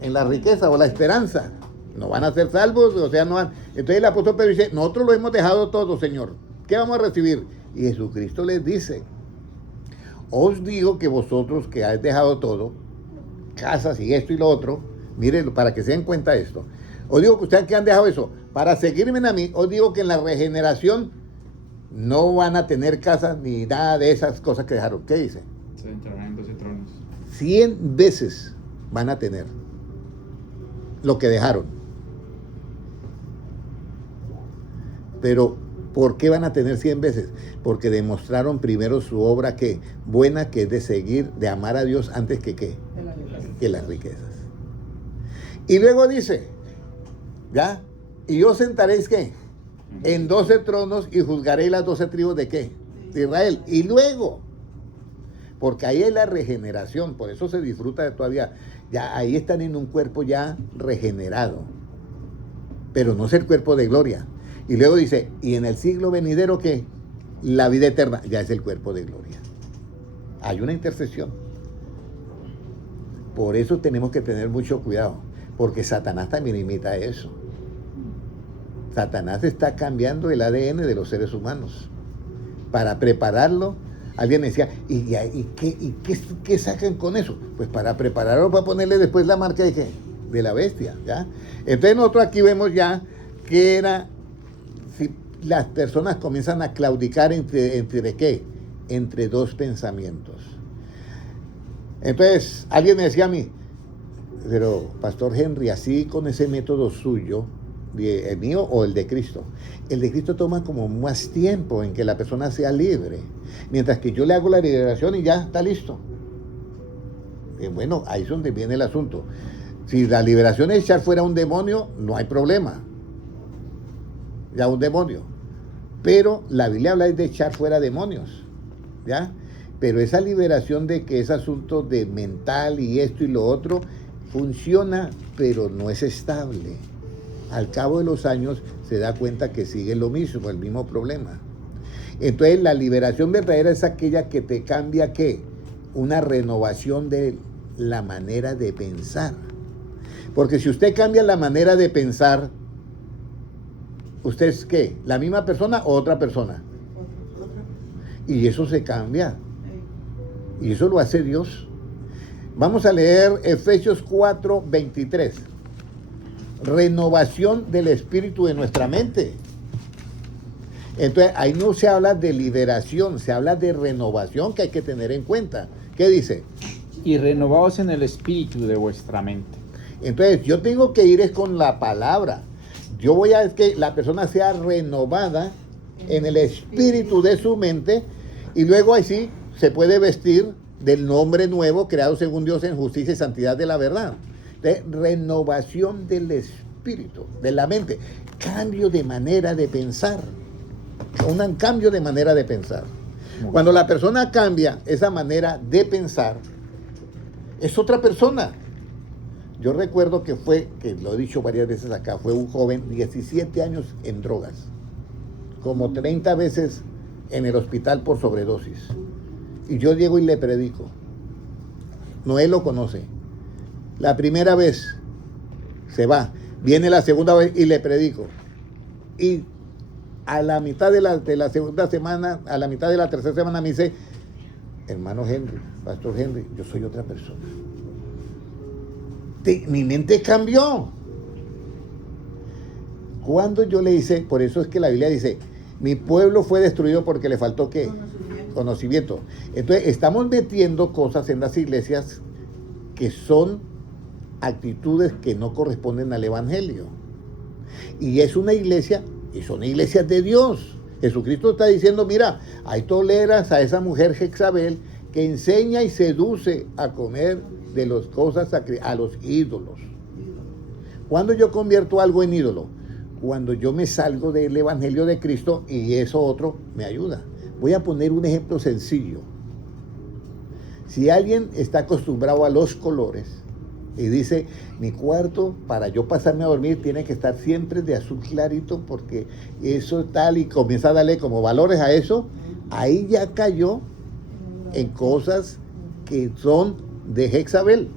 En la riqueza o la esperanza. No van a ser salvos, o sea, no van. Entonces el apóstol Pedro dice: nosotros lo hemos dejado todo, Señor. ¿Qué vamos a recibir? Y Jesucristo les dice: os digo que vosotros que habéis dejado todo, casas y esto y lo otro, miren, para que se den cuenta de esto. Os digo que ustedes que han dejado eso, para seguirme a mí, os digo que en la regeneración no van a tener casas ni nada de esas cosas que dejaron. ¿Qué dice? Se entrarán en 12 tronos. 100 veces van a tener lo que dejaron. Pero, ¿por qué van a tener 100 veces? Porque demostraron primero su obra que buena, que es de seguir, de amar a Dios antes que ¿qué? Que las riquezas. Y luego dice, ¿ya? Y os sentaréis ¿qué? En 12 tronos y juzgaréis las 12 tribus de ¿qué? De Israel. Y luego, porque ahí es la regeneración, por eso se disfruta de todavía. Ya ahí están en un cuerpo ya regenerado, pero no es el cuerpo de gloria. Y luego dice, y en el siglo venidero ¿qué? La vida eterna, ya es el cuerpo de gloria. Hay una intercesión. Por eso tenemos que tener mucho cuidado, porque Satanás también imita eso. Satanás está cambiando el ADN de los seres humanos para prepararlo. Alguien me decía, ¿y qué sacan con eso? Pues para prepararlo, para ponerle después la marca de ¿qué? De la bestia, ¿ya? Entonces nosotros aquí vemos ya que era, si las personas comienzan a claudicar entre ¿qué? Entre dos pensamientos. Entonces, alguien me decía a mí, pero Pastor Henry, así con ese método suyo, el mío o el de Cristo. El de Cristo toma como más tiempo en que la persona sea libre, mientras que yo le hago la liberación y ya está listo. Bueno, ahí es donde viene el asunto. Si la liberación es echar fuera un demonio, no hay problema. Ya un demonio. Pero la Biblia habla de echar fuera demonios. ¿Ya? Pero esa liberación de que es asunto de mental y esto y lo otro, funciona, pero no es estable. Al cabo de los años se da cuenta que sigue lo mismo, el mismo problema. Entonces la liberación verdadera es aquella que te cambia, ¿qué? Una renovación de la manera de pensar. Porque si usted cambia la manera de pensar, ¿usted es qué? ¿La misma persona o otra persona? Y eso se cambia. Y eso lo hace Dios. Vamos a leer Efesios 4:23. Renovación del espíritu de nuestra mente. Entonces, ahí no se habla de liberación, se habla de renovación que hay que tener en cuenta. ¿Qué dice? Y renovaos en el espíritu de vuestra mente. Entonces, yo tengo que ir es con la palabra. Yo voy a que la persona sea renovada en el espíritu de su mente y luego así se puede vestir del nombre nuevo creado según Dios en justicia y santidad de la verdad. De renovación del espíritu, de la mente. Cambio de manera de pensar. Un cambio de manera de pensar. Cuando la persona cambia esa manera de pensar, es otra persona. Yo recuerdo que lo he dicho varias veces acá, fue un joven, 17 años en drogas, como 30 veces en el hospital por sobredosis. Y yo llego y le predico. Noé lo conoce. La primera vez se va, viene la segunda vez y le predico. Y a la mitad de la segunda semana, a la mitad de la tercera semana me dice, hermano Henry, pastor Henry, yo soy otra persona. Mi mente cambió. Cuando yo le hice, por eso es que la Biblia dice, mi pueblo fue destruido porque le faltó ¿qué? Conocimiento. Entonces estamos metiendo cosas en las iglesias que son actitudes que no corresponden al evangelio. Y es una iglesia, y son iglesias de Dios. Jesucristo está diciendo, mira, ahí toleras a esa mujer Jezabel que enseña y seduce a comer de las cosas a los ídolos. ¿Cuándo yo convierto algo en ídolo? Cuando yo me salgo del evangelio de Cristo y eso otro me ayuda. Voy a poner un ejemplo sencillo. Si alguien está acostumbrado a los colores y dice, mi cuarto para yo pasarme a dormir tiene que estar siempre de azul clarito porque eso tal, y comienza a darle como valores a eso, ahí ya cayó en cosas que son de Jezabel.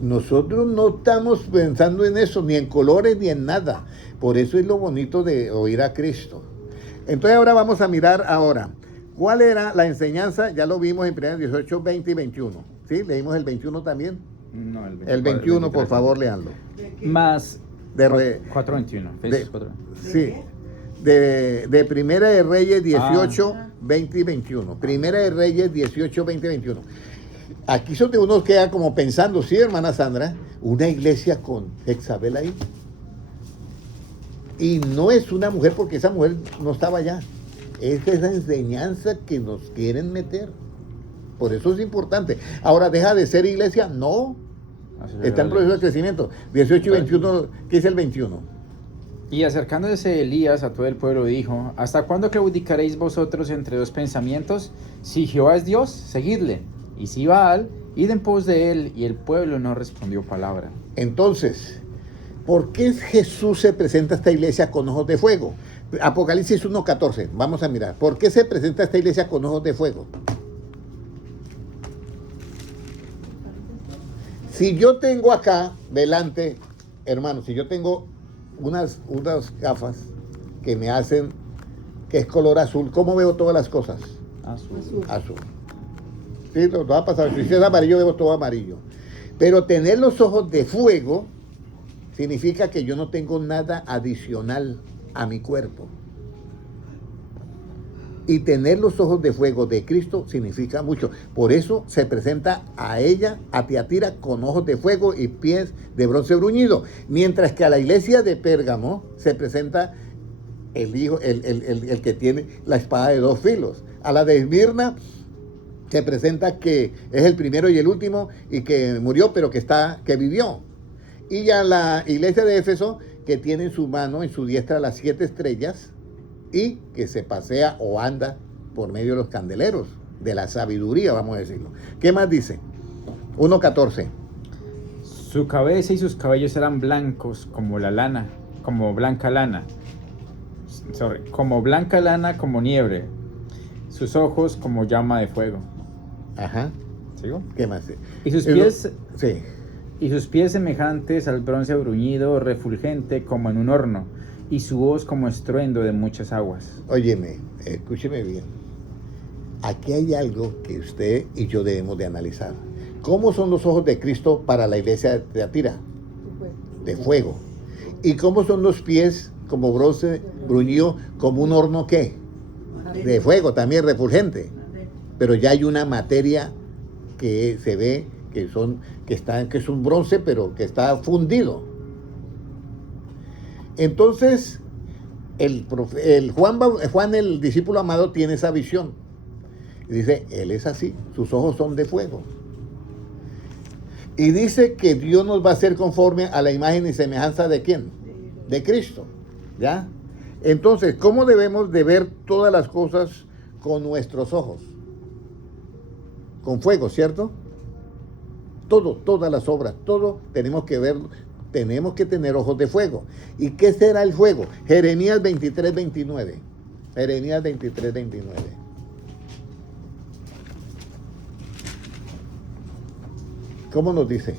Nosotros no estamos pensando en eso, ni en colores, ni en nada. Por eso es lo bonito de oír a Cristo. Entonces ahora vamos a mirar ahora. ¿Cuál era la enseñanza? Ya lo vimos en 1 18, 20 y 21. ¿Sí? ¿Leímos el 21 también? No, el el 21, por favor, leanlo. Más De 4:21. Sí. De Primera de Reyes 18, 20 y 21. Primera de Reyes 18, 20 y 21. Aquí es donde uno queda como pensando, sí, hermana Sandra, una iglesia con Jezabel ahí. Y no es una mujer porque esa mujer no estaba allá. Es esa enseñanza que nos quieren meter. Por eso es importante. Ahora, ¿deja de ser iglesia? No. Está en proceso de crecimiento. 18 y 21, ¿qué es el 21? Y acercándose Elías a todo el pueblo dijo, ¿hasta cuándo claudicaréis vosotros entre dos pensamientos? Si Jehová es Dios, seguidle. Y si Baal, id en pos de él. Y el pueblo no respondió palabra. Entonces, ¿por qué Jesús se presenta a esta iglesia con ojos de fuego? Apocalipsis 1:14, vamos a mirar. ¿Por qué se presenta esta iglesia con ojos de fuego? Si yo tengo acá delante, hermano, si yo tengo unas gafas que me hacen, que es color azul, ¿cómo veo todas las cosas? Azul. Sí, lo va a pasar. Si es amarillo, veo todo amarillo. Pero tener los ojos de fuego significa que yo no tengo nada adicional a mi cuerpo. Y tener los ojos de fuego de Cristo significa mucho. Por eso se presenta a ella, a Tiatira, con ojos de fuego y pies de bronce bruñido. Mientras que a la iglesia de Pérgamo se presenta el hijo, el que tiene la espada de dos filos. A la de Esmirna que presenta que es el primero y el último y que murió, pero que vivió. Y ya la iglesia de Éfeso, que tiene en su mano, en su diestra, las 7 estrellas y que se pasea o anda por medio de los candeleros, de la sabiduría, vamos a decirlo. ¿Qué más dice? 1:14. Su cabeza y sus cabellos eran blancos como la lana, como blanca lana. Como blanca lana, como nieve. Sus ojos como llama de fuego. Ajá. ¿Sigo? ¿Qué más? Y sus pies, Sí. y sus pies semejantes al bronce bruñido, refulgente como en un horno, y su voz como estruendo de muchas aguas. Óyeme, escúcheme bien. Aquí hay algo que usted y yo debemos de analizar. ¿Cómo son los ojos de Cristo para la iglesia de Tiatira? De fuego. ¿Y cómo son los pies como bronce bruñido, como un horno qué? De fuego, también refulgente. Pero ya hay una materia que se ve que es un bronce, pero que está fundido. Entonces, Juan, el discípulo amado, tiene esa visión. Y dice, él es así, sus ojos son de fuego. Y dice que Dios nos va a hacer conforme a la imagen y semejanza de ¿quién? De Cristo. ¿Ya? Entonces, ¿cómo debemos de ver todas las cosas con nuestros ojos? Con fuego, ¿cierto? Todo, todas las obras, todo tenemos que verlo, tenemos que tener ojos de fuego. ¿Y qué será el fuego? Jeremías 23:29. Jeremías 23:29. ¿Cómo nos dice?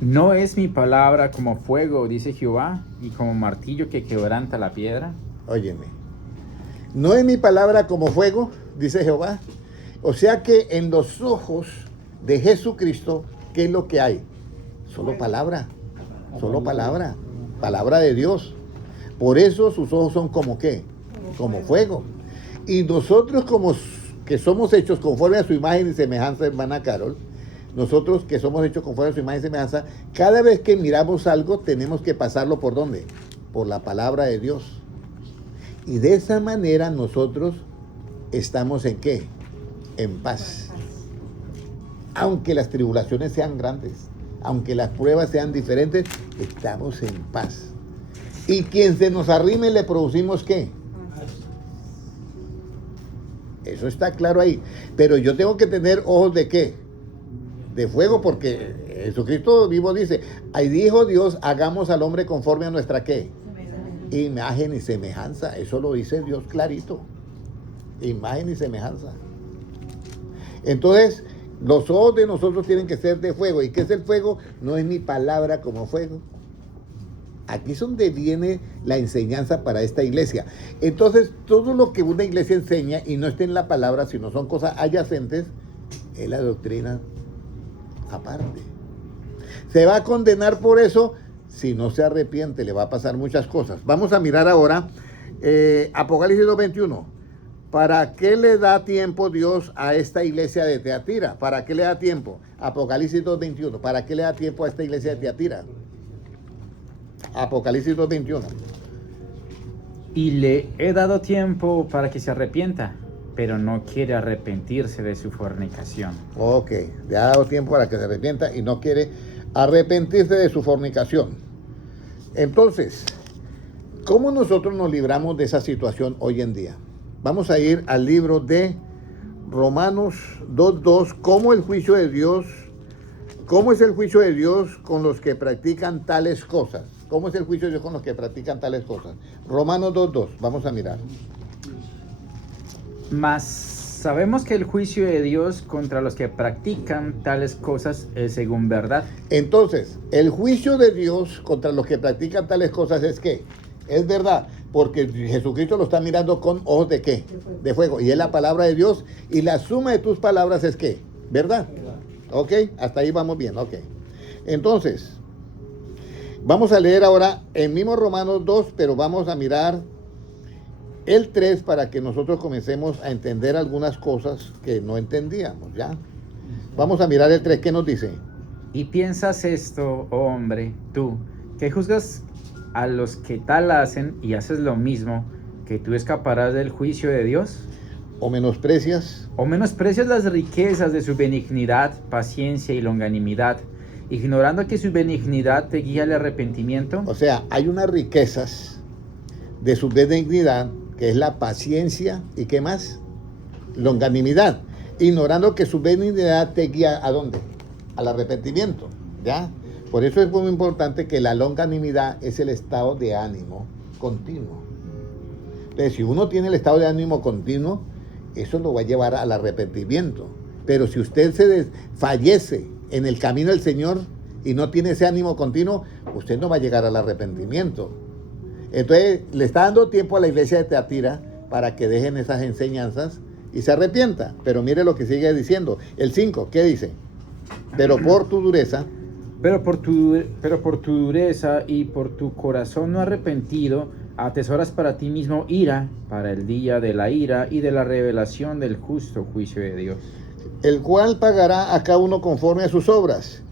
¿No es mi palabra como fuego, dice Jehová, y como martillo que quebranta la piedra? Óyeme. ¿No es mi palabra como fuego, dice Jehová? O sea que en los ojos de Jesucristo, ¿qué es lo que hay? Solo palabra. Solo palabra. Palabra de Dios. Por eso sus ojos son como ¿qué? Como fuego. Y nosotros como que somos hechos conforme a su imagen y semejanza, hermana Carol, nosotros que somos hechos conforme a su imagen y semejanza, cada vez que miramos algo tenemos que pasarlo ¿por dónde? Por la palabra de Dios. Y de esa manera nosotros estamos ¿en qué? En paz. Aunque las tribulaciones sean grandes, aunque las pruebas sean diferentes, estamos en paz. Y quien se nos arrime le producimos ¿qué? Eso está claro ahí. Pero yo tengo que tener ojos de ¿qué? De fuego, porque Jesucristo vivo dice, ahí dijo Dios, hagamos al hombre conforme a nuestra ¿qué? Imagen y semejanza. Eso lo dice Dios clarito. Imagen y semejanza. Entonces, los ojos de nosotros tienen que ser de fuego. ¿Y qué es el fuego? No es mi palabra como fuego. Aquí es donde viene la enseñanza para esta iglesia. Entonces, todo lo que una iglesia enseña y no está en la palabra, sino son cosas adyacentes, es la doctrina aparte. Se va a condenar por eso si no se arrepiente, le va a pasar muchas cosas. Vamos a mirar ahora Apocalipsis 2:21. ¿Para qué le da tiempo Dios a esta iglesia de Tiatira? ¿Para qué le da tiempo? Apocalipsis 2:21. ¿Para qué le da tiempo a esta iglesia de Tiatira? Apocalipsis 2:21. Y le he dado tiempo para que se arrepienta, pero no quiere arrepentirse de su fornicación. Ok, le ha dado tiempo para que se arrepienta y no quiere arrepentirse de su fornicación. Entonces, ¿cómo nosotros nos libramos de esa situación hoy en día? Vamos a ir al libro de Romanos 2:2, ¿cómo el juicio de Dios, cómo es el juicio de Dios con los que practican tales cosas? ¿Cómo es el juicio de Dios con los que practican tales cosas? Romanos 2:2, vamos a mirar. Mas sabemos que el juicio de Dios contra los que practican tales cosas es según verdad. Entonces, el juicio de Dios contra los que practican tales cosas es ¿qué? Es verdad, porque Jesucristo lo está mirando con ojos de ¿qué? De fuego. Y es la palabra de Dios, y la suma de tus palabras es ¿qué? ¿Verdad? ¿Ok? Hasta ahí vamos bien, ok. Entonces, vamos a leer ahora el mismo Romanos 2, pero vamos a mirar el 3 para que nosotros comencemos a entender algunas cosas que no entendíamos, ¿ya? Vamos a mirar el 3, ¿qué nos dice? Y piensas esto, oh hombre, tú, que juzgas a los que tal hacen y haces lo mismo, que tú escaparás del juicio de Dios. o menosprecias. ¿O menosprecias las riquezas de su benignidad, paciencia y longanimidad, ignorando que su benignidad te guía al arrepentimiento? O sea, hay unas riquezas de su benignidad, que es la paciencia, ¿y qué más? Longanimidad. Ignorando que su benignidad te guía ¿a dónde? Al arrepentimiento, ¿ya? Por eso es muy importante que la longanimidad es el estado de ánimo continuo. Entonces, si uno tiene el estado de ánimo continuo, eso lo va a llevar al arrepentimiento. Pero si usted fallece en el camino del Señor y no tiene ese ánimo continuo, usted no va a llegar al arrepentimiento. Entonces, le está dando tiempo a la iglesia de Teatira para que dejen esas enseñanzas y se arrepienta. Pero mire lo que sigue diciendo. El 5, ¿qué dice? Pero por tu dureza. Pero por tu dureza y por tu corazón no arrepentido, atesoras para ti mismo ira, para el día de la ira y de la revelación del justo juicio de Dios. El cual pagará a cada uno conforme a sus obras.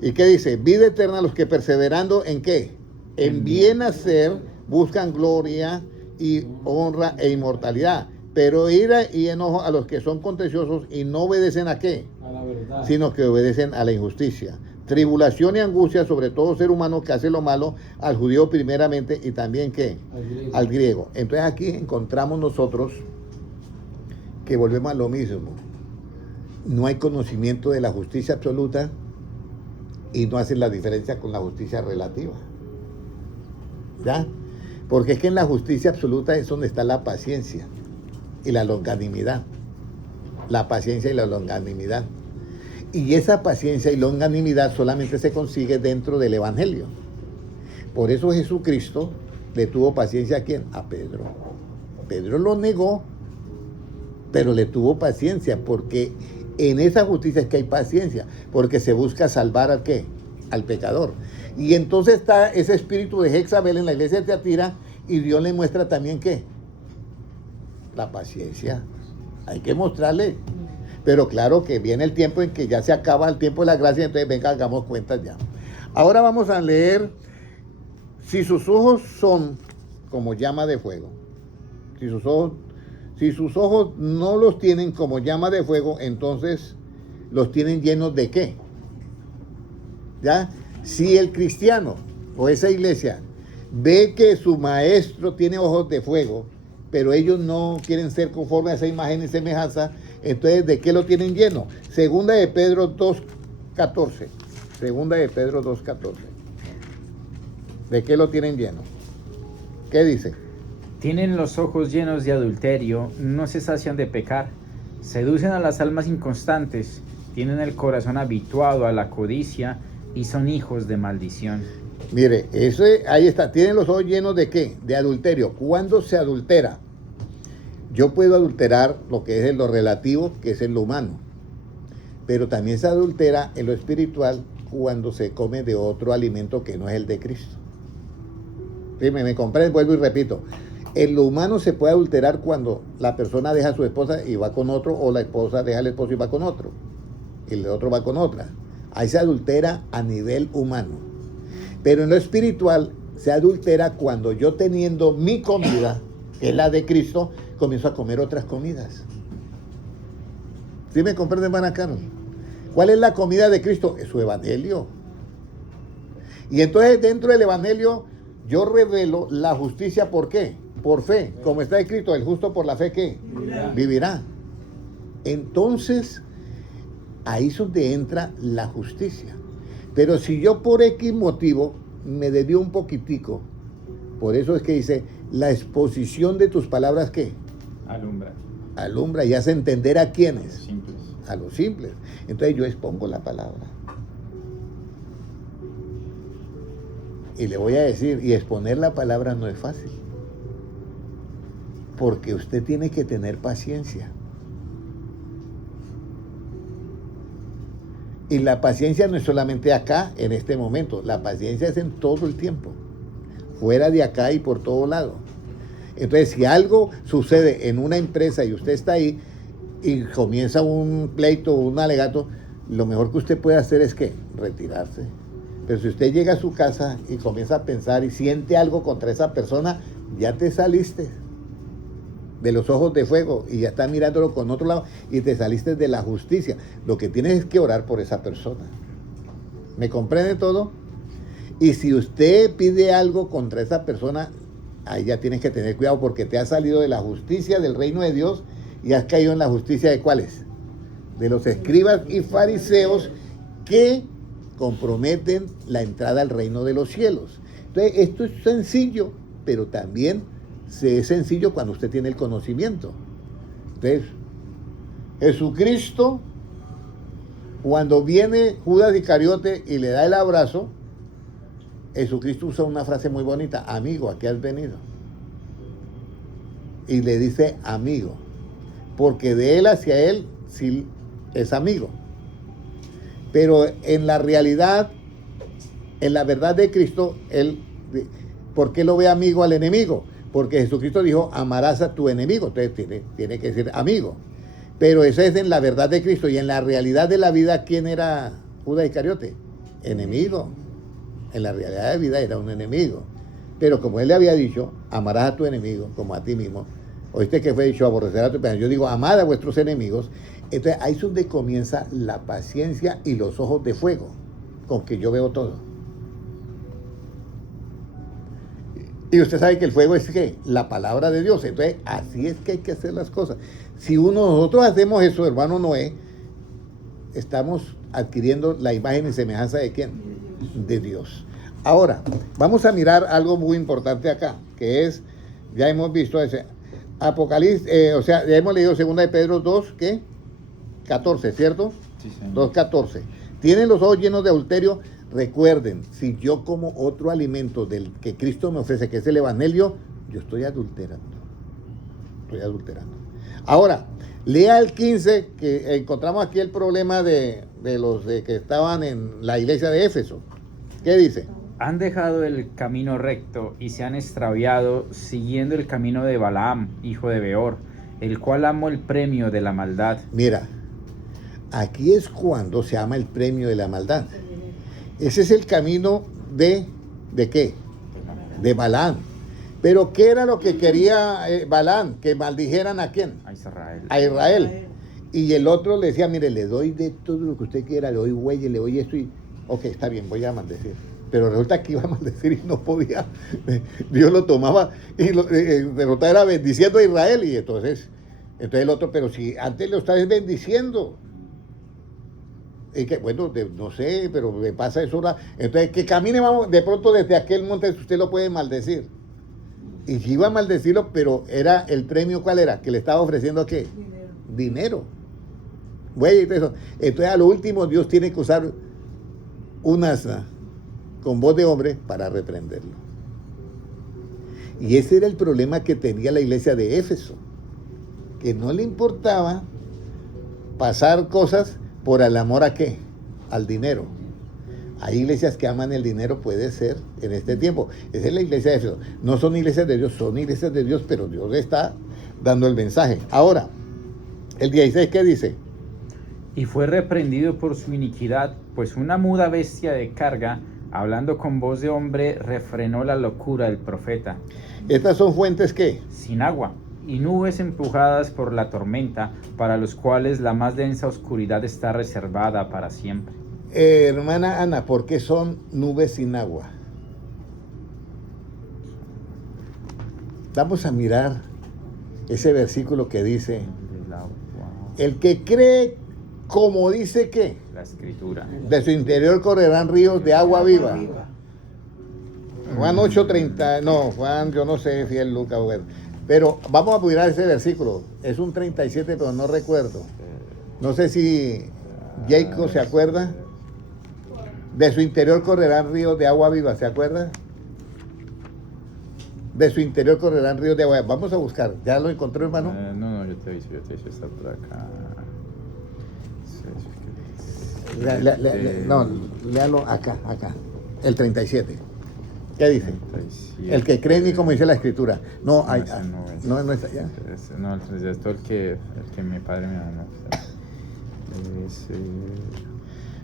¿Y qué dice? Vida eterna a los que perseverando ¿en qué? En bien hacer buscan gloria y honra e inmortalidad. Pero ira y enojo a los que son contenciosos y no obedecen ¿a qué? A la verdad. Sino que obedecen a la injusticia. Tribulación y angustia sobre todo ser humano que hace lo malo, al judío primeramente y también ¿qué? Al griego. Entonces aquí encontramos nosotros que volvemos a lo mismo. No hay conocimiento de la justicia absoluta y no hacen la diferencia con la justicia relativa. ¿Ya? Porque es que en la justicia absoluta es donde está la paciencia y la longanimidad. La paciencia y la longanimidad. Y esa paciencia y longanimidad solamente se consigue dentro del Evangelio. Por eso Jesucristo le tuvo paciencia ¿a quién? A Pedro. Pedro lo negó, pero le tuvo paciencia, porque en esa justicia es que hay paciencia, porque se busca salvar ¿al qué? Al pecador. Y entonces está ese espíritu de Jezabel en la iglesia de Teatira, y Dios le muestra también ¿qué? La paciencia. Hay que mostrarle. Pero claro que viene el tiempo en que ya se acaba el tiempo de la gracia, entonces venga, hagamos cuentas ya. Ahora vamos a leer, si sus ojos son como llama de fuego, si sus ojos no los tienen como llama de fuego, entonces los tienen llenos de ¿qué? ¿Ya? Si el cristiano o esa iglesia ve que su maestro tiene ojos de fuego, pero ellos no quieren ser conforme a esa imagen y semejanza, entonces ¿de qué lo tienen lleno? Segunda de Pedro 2:14. Segunda de Pedro 2:14. ¿De qué lo tienen lleno? ¿Qué dice? Tienen los ojos llenos de adulterio, no se sacian de pecar, seducen a las almas inconstantes, tienen el corazón habituado a la codicia y son hijos de maldición. Mire, ahí está. Tienen los ojos llenos de ¿qué? De adulterio. ¿Cuándo se adultera? Yo puedo adulterar lo que es en lo relativo, que es en lo humano. Pero también se adultera en lo espiritual cuando se come de otro alimento que no es el de Cristo. ¿Sí? ¿Me comprenden? Vuelvo y repito. En lo humano se puede adulterar cuando la persona deja a su esposa y va con otro, o la esposa deja al esposo y va con otro, y el otro va con otra. Ahí se adultera a nivel humano. Pero en lo espiritual se adultera cuando yo, teniendo mi comida, que es la de Cristo, comienzo a comer otras comidas. ¿Sí me comprenden, hermana Carol? ¿Cuál es la comida de Cristo? Es su evangelio. Y entonces dentro del evangelio yo revelo la justicia. ¿Por qué? Por fe. Como está escrito, el justo por la fe ¿qué? Vivirá. Entonces ahí es donde entra la justicia. Pero si yo por X motivo me desvío un poquitico, por eso es que dice, la exposición de tus palabras ¿qué? Alumbra y hace entender a quiénes. Simples. A los simples. Entonces yo expongo la palabra. Y le voy a decir, y exponer la palabra no es fácil. Porque usted tiene que tener paciencia. Y la paciencia no es solamente acá, en este momento. La paciencia es en todo el tiempo. Fuera de acá y por todo lado. Entonces, si algo sucede en una empresa y usted está ahí y comienza un pleito o un alegato, lo mejor que usted puede hacer es ¿qué? Retirarse. Pero si usted llega a su casa y comienza a pensar y siente algo contra esa persona, ya te saliste. de los ojos de fuego y ya estás mirándolo con otro lado y te saliste de la justicia. Lo que tienes es que orar por esa persona. ¿Me comprende todo? Y si usted pide algo contra esa persona, ahí ya tienes que tener cuidado porque te has salido de la justicia del reino de Dios y has caído en la justicia de ¿cuáles? De los escribas y fariseos que comprometen la entrada al reino de los cielos. Entonces, esto es sencillo, pero también es sencillo cuando usted tiene el conocimiento. Entonces, Jesucristo, cuando viene Judas Iscariote y le da el abrazo, Jesucristo usa una frase muy bonita: amigo, ¿a qué has venido? Y le dice amigo, porque de él hacia él sí es amigo. Pero en la realidad, en la verdad de Cristo, ¿por qué lo ve amigo al enemigo? Porque Jesucristo dijo, amarás a tu enemigo. Entonces tiene que decir amigo. Pero eso es en la verdad de Cristo. Y en la realidad de la vida, ¿quién era Judas Iscariote? Enemigo. En la realidad de la vida era un enemigo. Pero como él le había dicho, amarás a tu enemigo como a ti mismo. Oíste que fue dicho, aborrecer a tu hermano. Yo digo, amad a vuestros enemigos. Entonces ahí es donde comienza la paciencia y los ojos de fuego, con que yo veo todo. Y usted sabe que el fuego es ¿qué? La palabra de Dios. Entonces así es que hay que hacer las cosas. Si nosotros hacemos eso, hermano Noé, estamos adquiriendo la imagen y semejanza de ¿quién? De Dios. Ahora, vamos a mirar algo muy importante acá, que es, ya hemos visto ese Apocalipsis, ya hemos leído 2 de Pedro 2, ¿qué? 14, ¿cierto? Sí, señor. 2:14. Tienen los ojos llenos de adulterio. Recuerden, si yo como otro alimento del que Cristo me ofrece, que es el Evangelio, yo estoy adulterando. Estoy adulterando. Ahora, lea el 15, que encontramos aquí el problema de los que estaban en la iglesia de Éfeso. ¿Qué dice? Han dejado el camino recto y se han extraviado siguiendo el camino de Balaam, hijo de Beor, el cual amó el premio de la maldad. Mira, aquí es cuando se ama el premio de la maldad. Ese es el camino ¿de qué? De Balaam. Pero ¿qué era lo que quería Balaam? Que maldijeran ¿a quién? A Israel. A Israel. Y el otro le decía, mire, le doy de todo lo que usted quiera, le doy bueyes, le doy esto y... Ok, está bien, voy a maldecir. Pero resulta que iba a maldecir y no podía. Dios lo tomaba y derrotaba era bendiciendo a Israel. Y entonces el otro, pero si antes lo estás bendiciendo. Y que bueno, no sé, pero me pasa eso ahora. Entonces que camine, vamos, de pronto desde aquel monte usted lo puede maldecir. Y si iba a maldecirlo, pero era el premio, ¿cuál era? Que le estaba ofreciendo ¿qué? Dinero. Güey, entonces a lo último Dios tiene que usar un asna con voz de hombre para reprenderlo. Y ese era el problema que tenía la iglesia de Éfeso, que no le importaba pasar cosas por el amor ¿a qué? Al dinero. Hay iglesias que aman el dinero, puede ser, en este tiempo. Esa es la iglesia de Éfeso. No son iglesias de Dios, son iglesias de Dios, pero Dios está dando el mensaje. Ahora, el 16, ¿qué dice? Y fue reprendido por su iniquidad, pues una muda bestia de carga, hablando con voz de hombre, refrenó la locura del profeta. ¿Estas son fuentes qué? Sin agua, y nubes empujadas por la tormenta, para los cuales la más densa oscuridad está reservada para siempre. Hermana Ana, ¿por qué son nubes sin agua? Vamos a mirar ese versículo que dice, el que cree como dice que La escritura. de su interior correrán ríos de agua viva. Juan 8:30, no, Juan, yo no sé si es Lucas o pero vamos a mirar ese versículo. Es un 37, pero no recuerdo. No sé si Jacob se acuerda. De su interior correrán ríos de agua viva, ¿se acuerda? De su interior correrán ríos de agua viva. Vamos a buscar. ¿Ya lo encontró, hermano? No, yo te aviso, está por acá. No, léalo acá. El 37. ¿Qué dice? 37. El que cree ni como dice la escritura. No, No, ese no es. no es allá. No, el 37 el que mi padre me da.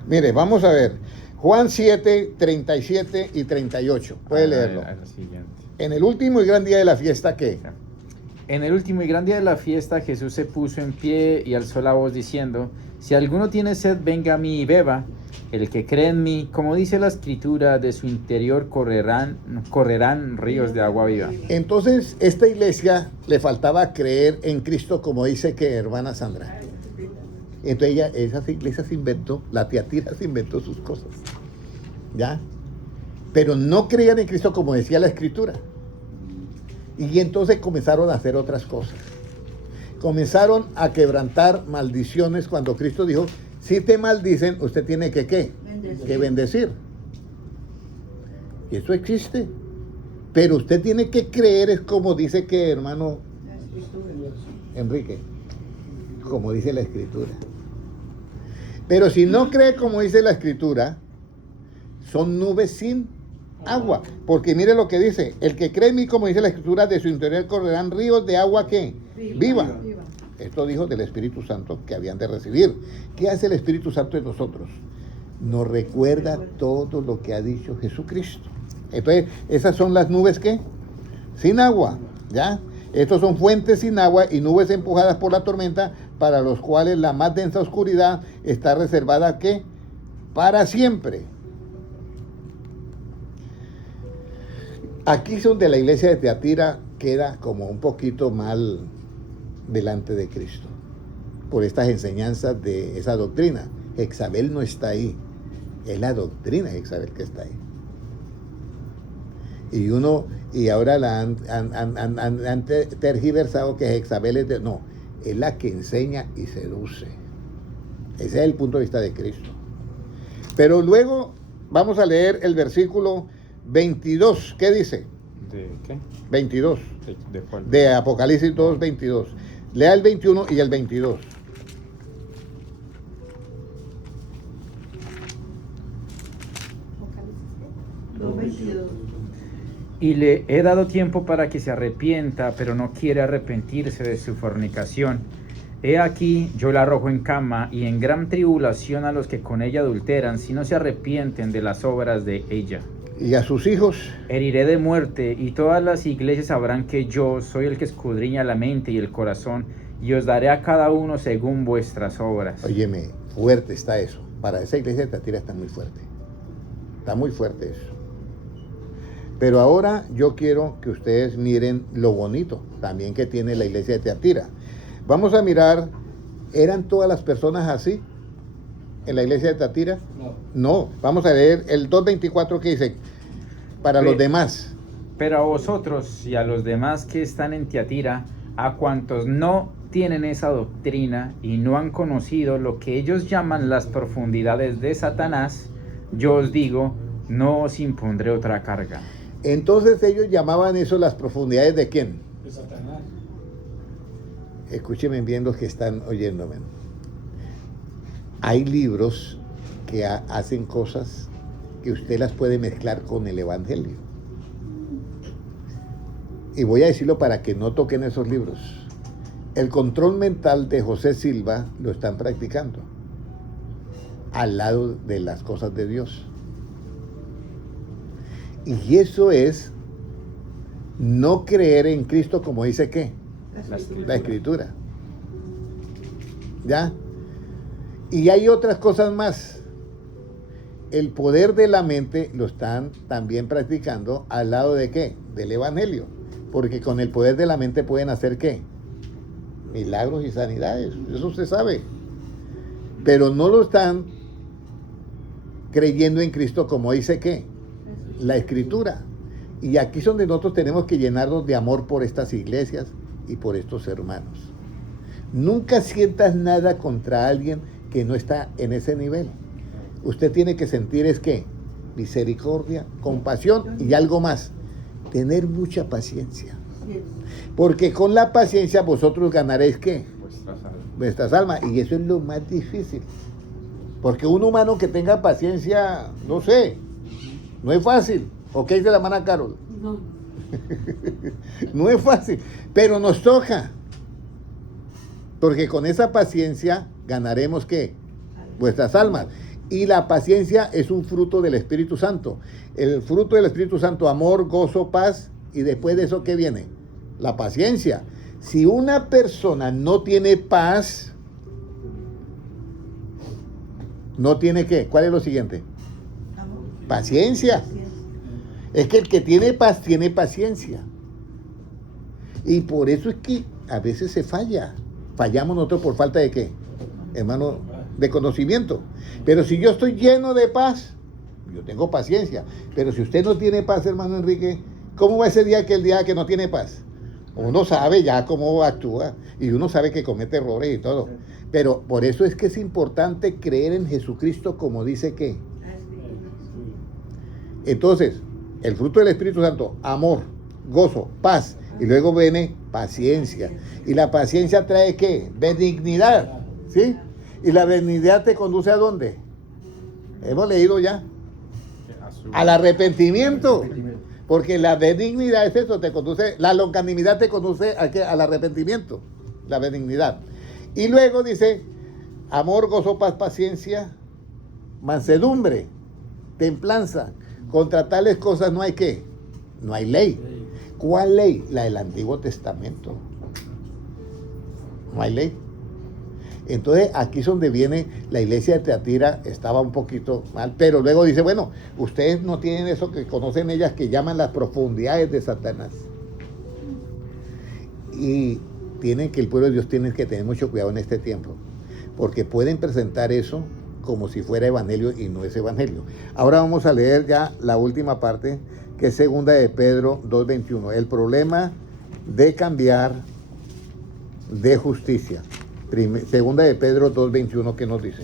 Mire, vamos a ver. Juan 7, 37 y 38. Puede leerlo. El siguiente. En el último y gran día de la fiesta, ¿qué? En el último y gran día de la fiesta, Jesús se puso en pie y alzó la voz diciendo: si alguno tiene sed, venga a mí y beba. El que cree en mí, como dice la Escritura, de su interior correrán ríos de agua viva. Entonces, esta iglesia le faltaba creer en Cristo, como dice que hermana Sandra. Entonces esas iglesias se inventó, la Tiatira se inventó sus cosas. ¿Ya? Pero no creían en Cristo como decía la Escritura. Y entonces comenzaron a hacer otras cosas. Comenzaron a quebrantar maldiciones cuando Cristo dijo: si te maldicen, usted tiene que ¿qué? Que bendecir. Y eso existe. Pero usted tiene que creer, es como dice que hermano Enrique, como dice la Escritura. Pero si no cree como dice la Escritura, son nubes sin agua. Porque mire lo que dice: el que cree en mí, como dice la Escritura, de su interior correrán ríos de agua ¿qué? Viva. Esto dijo del Espíritu Santo que habían de recibir. ¿Qué hace el Espíritu Santo en nosotros? Nos recuerda todo lo que ha dicho Jesucristo. Entonces, esas son las nubes ¿qué? Sin agua, ¿ya? Estos son fuentes sin agua y nubes empujadas por la tormenta, para los cuales la más densa oscuridad está reservada ¿qué? Para siempre. Aquí es donde la iglesia de Tiatira queda como un poquito mal delante de Cristo, por estas enseñanzas de esa doctrina. Jezabel no está ahí, es la doctrina de Jezabel que está ahí. Y ahora la han tergiversado que Jezabel es no, es la que enseña y seduce. Ese es el punto de vista de Cristo. Pero luego vamos a leer el versículo 22. ¿Qué dice? ¿De qué? 22. ¿De cuál? De Apocalipsis 2, 22. Lea el 21 y el 22. Y le he dado tiempo para que se arrepienta, pero no quiere arrepentirse de su fornicación. He aquí, yo la arrojo en cama y en gran tribulación a los que con ella adulteran, si no se arrepienten de las obras de ella. Y a sus hijos Heriré de muerte, y todas las iglesias sabrán que yo soy el que escudriña la mente y el corazón, y os daré a cada uno según vuestras obras. Óyeme, fuerte está eso. Para esa iglesia de Tiatira está muy fuerte. Está muy fuerte eso. Pero ahora yo quiero que ustedes miren lo bonito también que tiene la iglesia de Tiatira. Vamos a mirar, ¿eran todas las personas así en la iglesia de Tiatira? No. Vamos a leer el 2:24 que dice: para los demás. Pero a vosotros y a los demás que están en Tiatira, a cuantos no tienen esa doctrina y no han conocido lo que ellos llaman las profundidades de Satanás, yo os digo, no os impondré otra carga. Entonces ellos llamaban eso las profundidades ¿de quién? De Satanás. Escúchenme bien los que están oyéndome. Hay libros que hacen cosas que usted las puede mezclar con el Evangelio. Y voy a decirlo para que no toquen esos libros. El control mental de José Silva lo están practicando al lado de las cosas de Dios. Y eso es no creer en Cristo como dice ¿qué? La Escritura. ¿Ya? Y hay otras cosas más. El poder de la mente lo están también practicando al lado de ¿qué? Del Evangelio. Porque con el poder de la mente pueden hacer ¿qué? Milagros y sanidades. Eso se sabe. Pero no lo están creyendo en Cristo como dice ¿qué? La Escritura. Y aquí es donde nosotros tenemos que llenarnos de amor por estas iglesias y por estos hermanos. Nunca sientas nada contra alguien que no está en ese nivel. Usted tiene que sentir es que misericordia, compasión y algo más. Tener mucha paciencia. Porque con la paciencia vosotros ganaréis ¿qué? Vuestras almas. Y eso es lo más difícil. Porque un humano que tenga paciencia, no sé, no es fácil. ¿O qué dice la hermana Carol? No. No es fácil, pero nos toca. Porque con esa paciencia ganaremos ¿qué? Vuestras almas. Y la paciencia es un fruto del Espíritu Santo. El fruto del Espíritu Santo, amor, gozo, paz. Y después de eso, ¿qué viene? La paciencia. Si una persona no tiene paz, no tiene ¿qué? ¿Cuál es lo siguiente? Paciencia. Es que el que tiene paz tiene paciencia. Y por eso es que a veces se falla. Fallamos nosotros por falta de ¿qué? Hermano, de conocimiento. Pero si yo estoy lleno de paz, yo tengo paciencia. Pero si usted no tiene paz, hermano Enrique, ¿cómo va ese día que el día que no tiene paz? Uno sabe ya cómo actúa y uno sabe que comete errores y todo. Pero por eso es que es importante creer en Jesucristo como dice que. Entonces, el fruto del Espíritu Santo, amor, gozo, paz, y luego viene paciencia. Y la paciencia trae ¿qué? Benignidad, ¿sí? Y la benignidad te conduce ¿a dónde? Hemos leído ya. Al arrepentimiento. Porque la benignidad es eso, te conduce, la longanimidad te conduce ¿a qué? Al arrepentimiento, la benignidad. Y luego dice, amor, gozo, paz, paciencia, mansedumbre, templanza. Contra tales cosas no hay ¿qué? No hay ley. ¿Cuál ley? La del Antiguo Testamento. No hay ley. Entonces aquí es donde viene la iglesia de Tiatira, estaba un poquito mal, pero luego dice, bueno, ustedes no tienen eso que conocen ellas que llaman las profundidades de Satanás. Y tienen que el pueblo de Dios tiene que tener mucho cuidado en este tiempo, porque pueden presentar eso como si fuera evangelio y no es evangelio. Ahora vamos a leer ya la última parte, que es segunda de Pedro 2:21, el problema de cambiar de justicia. Segunda de Pedro 2:21, ¿qué nos dice?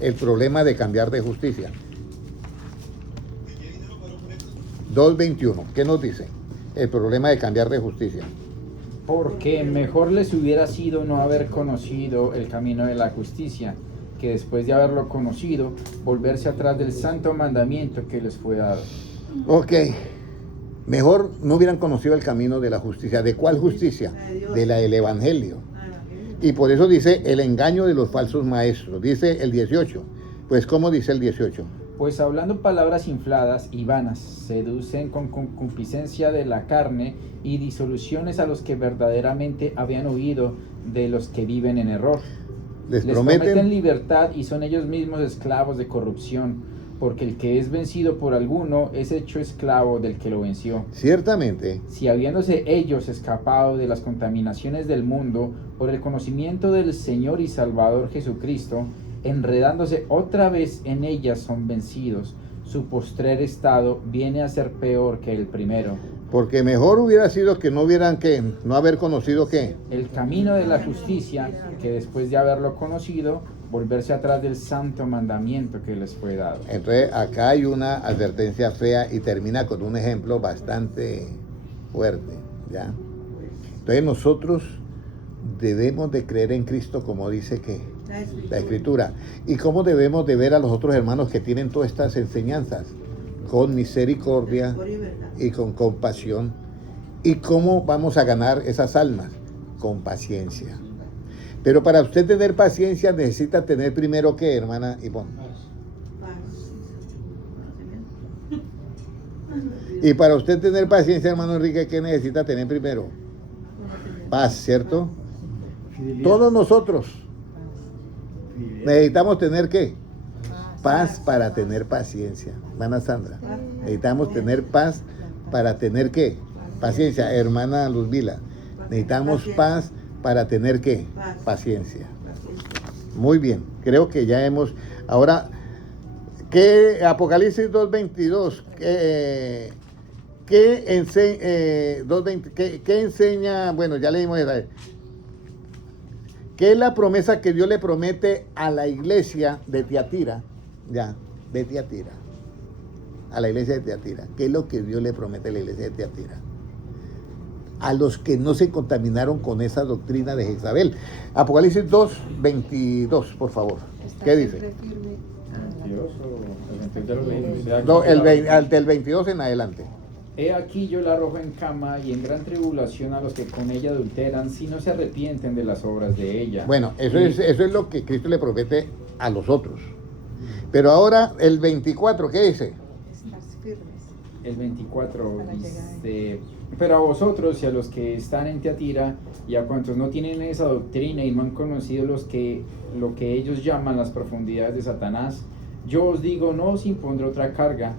El problema de cambiar de justicia. 2:21, ¿qué nos dice? El problema de cambiar de justicia. Porque mejor les hubiera sido no haber conocido el camino de la justicia, que después de haberlo conocido, volverse atrás del santo mandamiento que les fue dado. Ok, mejor no hubieran conocido el camino de la justicia. ¿De cuál justicia? De la del Evangelio. Y por eso dice el engaño de los falsos maestros. Dice el 18. Pues, ¿cómo dice el 18? Pues hablando palabras infladas y vanas, seducen con concupiscencia de la carne y disoluciones a los que verdaderamente habían oído de los que viven en error. Les prometen libertad y son ellos mismos esclavos de corrupción, porque el que es vencido por alguno es hecho esclavo del que lo venció. Ciertamente. Si habiéndose ellos escapado de las contaminaciones del mundo por el conocimiento del Señor y Salvador Jesucristo, enredándose otra vez en ellas son vencidos, su postrer estado viene a ser peor que el primero. Porque mejor hubiera sido que no hubieran que no haber conocido qué. El camino de la justicia, que después de haberlo conocido, volverse atrás del santo mandamiento que les fue dado. Entonces acá hay una advertencia fea y termina con un ejemplo bastante fuerte, ¿ya? Entonces nosotros debemos de creer en Cristo como dice que la Escritura. ¿Y cómo debemos de ver a los otros hermanos que tienen todas estas enseñanzas? Con misericordia y con compasión. ¿Y cómo vamos a ganar esas almas? Con paciencia. Pero para usted tener paciencia necesita tener primero ¿qué, hermana Ivonne? Y para usted tener paciencia, hermano Enrique, ¿qué necesita tener primero? Paz, ¿cierto? Fidelidad. Todos nosotros Fidelidad. necesitamos tener ¿qué? Paz para tener paciencia. Hermana Sandra, necesitamos tener paz para tener ¿qué? Paciencia. Hermana Luzmila, necesitamos paz para tener ¿qué? Paciencia. Muy bien, creo que ya hemos... Ahora, ¿qué Apocalipsis 2:22? ¿Qué enseña? Bueno, ya leímos esa. ¿Qué es la promesa que Dios le promete a la iglesia de Tiatira? Ya, de Tiatira. A la iglesia de Tiatira. ¿Qué es lo que Dios le promete a la iglesia de Tiatira? A los que no se contaminaron con esa doctrina de Jezabel. Apocalipsis 2:22, por favor. ¿Qué dice? No, del 22 en adelante. He aquí yo la arrojo en cama y en gran tribulación a los que con ella adulteran, si no se arrepienten de las obras de ella. Bueno, eso es lo que Cristo le promete a los otros. Pero ahora el 24, ¿qué dice? el 24 dice, pero a vosotros y a los que están en Tiatira y a cuantos no tienen esa doctrina y no han conocido lo que ellos llaman las profundidades de Satanás, yo os digo, no os impondré otra carga,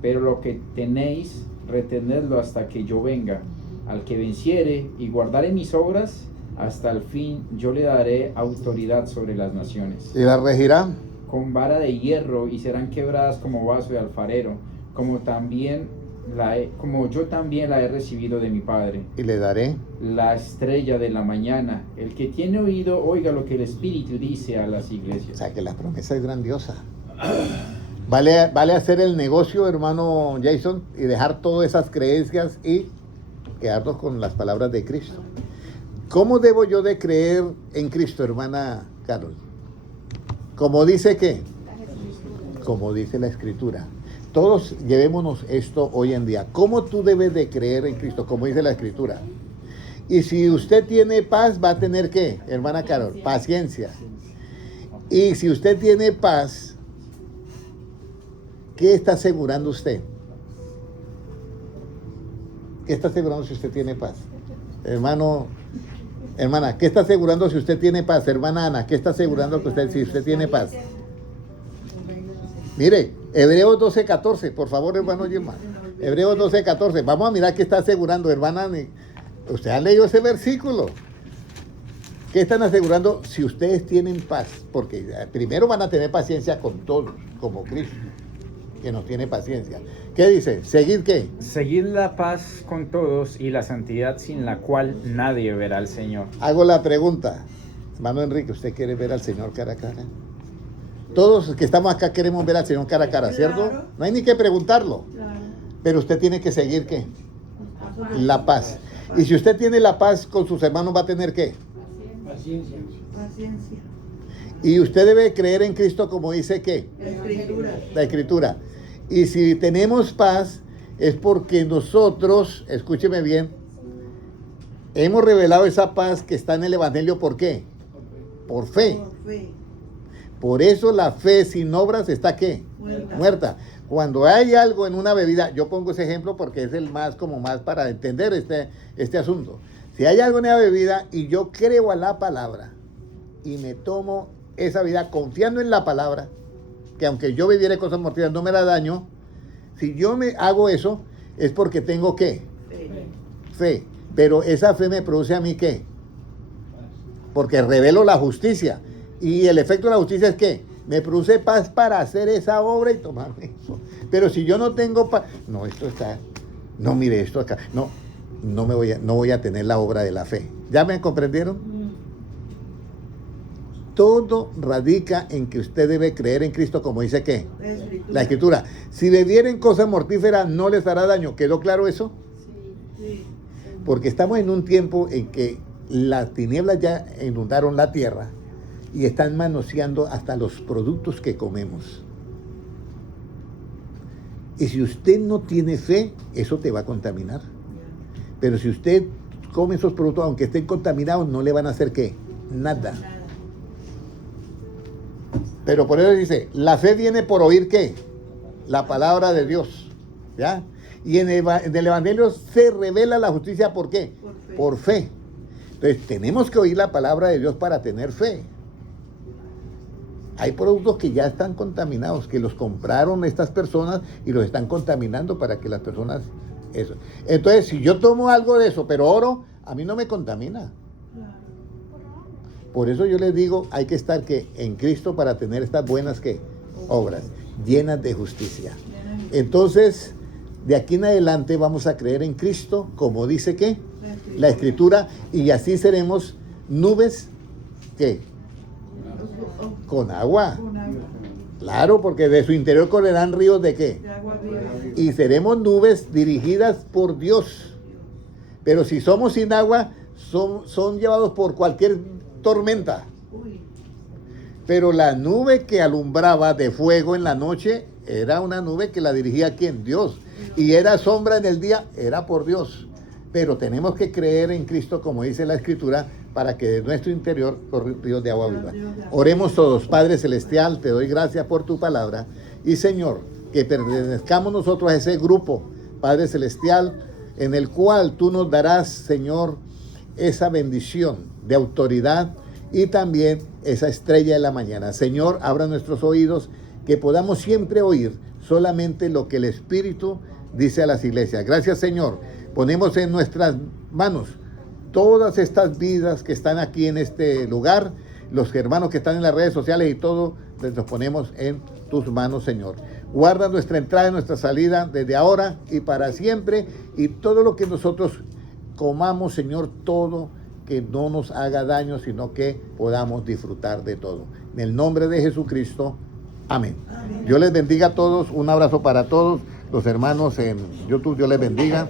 pero lo que tenéis, retenedlo hasta que yo venga. Al que venciere y guardare mis obras, hasta el fin yo le daré autoridad sobre las naciones. ¿Y la regirá? Con vara de hierro, y serán quebradas como vaso de alfarero, como yo también la he recibido de mi Padre. Y le daré. La estrella de la mañana. El que tiene oído, oiga lo que el Espíritu dice a las O iglesias. sea que la promesa es grandiosa. Vale hacer el negocio, hermano Jason, y dejar todas esas creencias y quedarnos con las palabras de Cristo. ¿Cómo debo yo de creer en Cristo, hermana Carol? Como dice ¿qué? Como dice la Escritura. Todos llevémonos esto hoy en día. ¿Cómo tú debes de creer en Cristo? Como dice la Escritura. Y si usted tiene paz, va a tener ¿qué, hermana Carol? Paciencia. Y si usted tiene paz, ¿qué está asegurando usted? ¿Qué está asegurando si usted tiene paz? Hermana, ¿qué está asegurando si usted tiene paz? Hermana Ana, ¿qué está asegurando si usted tiene paz? Mire, Hebreos 12:14, por favor, hermano Gilmar. Hebreos 12:14. Vamos a mirar qué está asegurando, hermana Ana. Usted ha leído ese versículo. ¿Qué están asegurando si ustedes tienen paz? Porque primero van a tener paciencia con todos, como Cristo, que nos tiene paciencia. ¿Qué dice? ¿Seguid qué? Seguid la paz con todos y la santidad sin la cual nadie verá al Señor. Hago la pregunta. Hermano Enrique, ¿usted quiere ver al Señor cara a cara? Todos los que estamos acá queremos ver al Señor cara a cara, ¿cierto? Claro. No hay ni que preguntarlo. Claro. Pero usted tiene que seguir ¿qué? La paz. Y si usted tiene la paz con sus hermanos, va a tener ¿qué? Paciencia. Paciencia. Y usted debe creer en Cristo como dice ¿qué? La escritura. La Escritura. Y si tenemos paz, es porque nosotros, escúcheme bien, hemos revelado esa paz que está en el Evangelio. ¿Por qué? Por fe. Por fe. Por eso la fe sin obras está ¿qué? Muerta. Cuando hay algo en una bebida, yo pongo ese ejemplo porque es el más para entender este asunto. Si hay algo en la bebida y yo creo a la palabra y me tomo esa bebida confiando en la palabra, que aunque yo bebiera cosas mortales no me da daño, si yo me hago eso es porque tengo ¿qué? Fe. Pero esa fe me produce a mí ¿qué? Porque revelo la justicia. Y el efecto de la justicia es ¿qué? Me produce paz para hacer esa obra y tomarme eso. Pero si yo no tengo paz, no, esto está, no, mire esto acá, no voy a tener la obra de la fe. ¿Ya me comprendieron? Todo radica en que usted debe creer en Cristo como dice ¿qué? La Escritura. Si bebieren cosas mortíferas no les hará daño. ¿Quedó claro eso? Sí. Porque estamos en un tiempo en que las tinieblas ya inundaron la tierra y están manoseando hasta los productos que comemos. Y si usted no tiene fe, eso te va a contaminar. Pero si usted come esos productos, aunque estén contaminados, no le van a hacer ¿qué? Nada. Pero por eso dice, la fe viene por oír ¿qué? La palabra de Dios. ¿Ya? Y en el Evangelio se revela la justicia ¿por qué? Por fe. Entonces tenemos que oír la palabra de Dios para tener fe. Hay productos que ya están contaminados, que los compraron estas personas y los están contaminando para que las personas... Eso. Entonces, si yo tomo algo de eso, pero oro, a mí no me contamina. Por eso yo les digo, hay que estar ¿qué? En Cristo para tener estas buenas ¿qué? Obras, llenas de justicia. Entonces, de aquí en adelante vamos a creer en Cristo, como dice ¿qué? La Escritura, y así seremos nubes ¿qué? Con agua. Claro, porque de su interior correrán ríos de ¿qué? De agua viva. Y seremos nubes dirigidas por Dios. Pero si somos sin agua, son llevados por cualquier tormenta. Uy. Pero la nube que alumbraba de fuego en la noche era una nube que la dirigía ¿quién? Dios. Y era sombra en el día, era por Dios. Pero tenemos que creer en Cristo, como dice la Escritura, para que de nuestro interior corra ríos de agua viva. Oremos todos. Padre Celestial, te doy gracias por tu palabra. Y Señor, que pertenezcamos nosotros a ese grupo Padre Celestial, en el cual tú nos darás, Señor, esa bendición de autoridad y también esa estrella de la mañana. Señor, abra nuestros oídos, que podamos siempre oír solamente lo que el Espíritu dice a las iglesias. Gracias, Señor. Ponemos en nuestras manos todas estas vidas que están aquí en este lugar, los hermanos que están en las redes sociales y todo, los ponemos en tus manos, Señor. Guarda nuestra entrada y nuestra salida desde ahora y para siempre, y todo lo que nosotros comamos, Señor, todo que no nos haga daño, sino que podamos disfrutar de todo. En el nombre de Jesucristo, amén. Dios les bendiga a todos, un abrazo para todos los hermanos en YouTube, Dios les bendiga.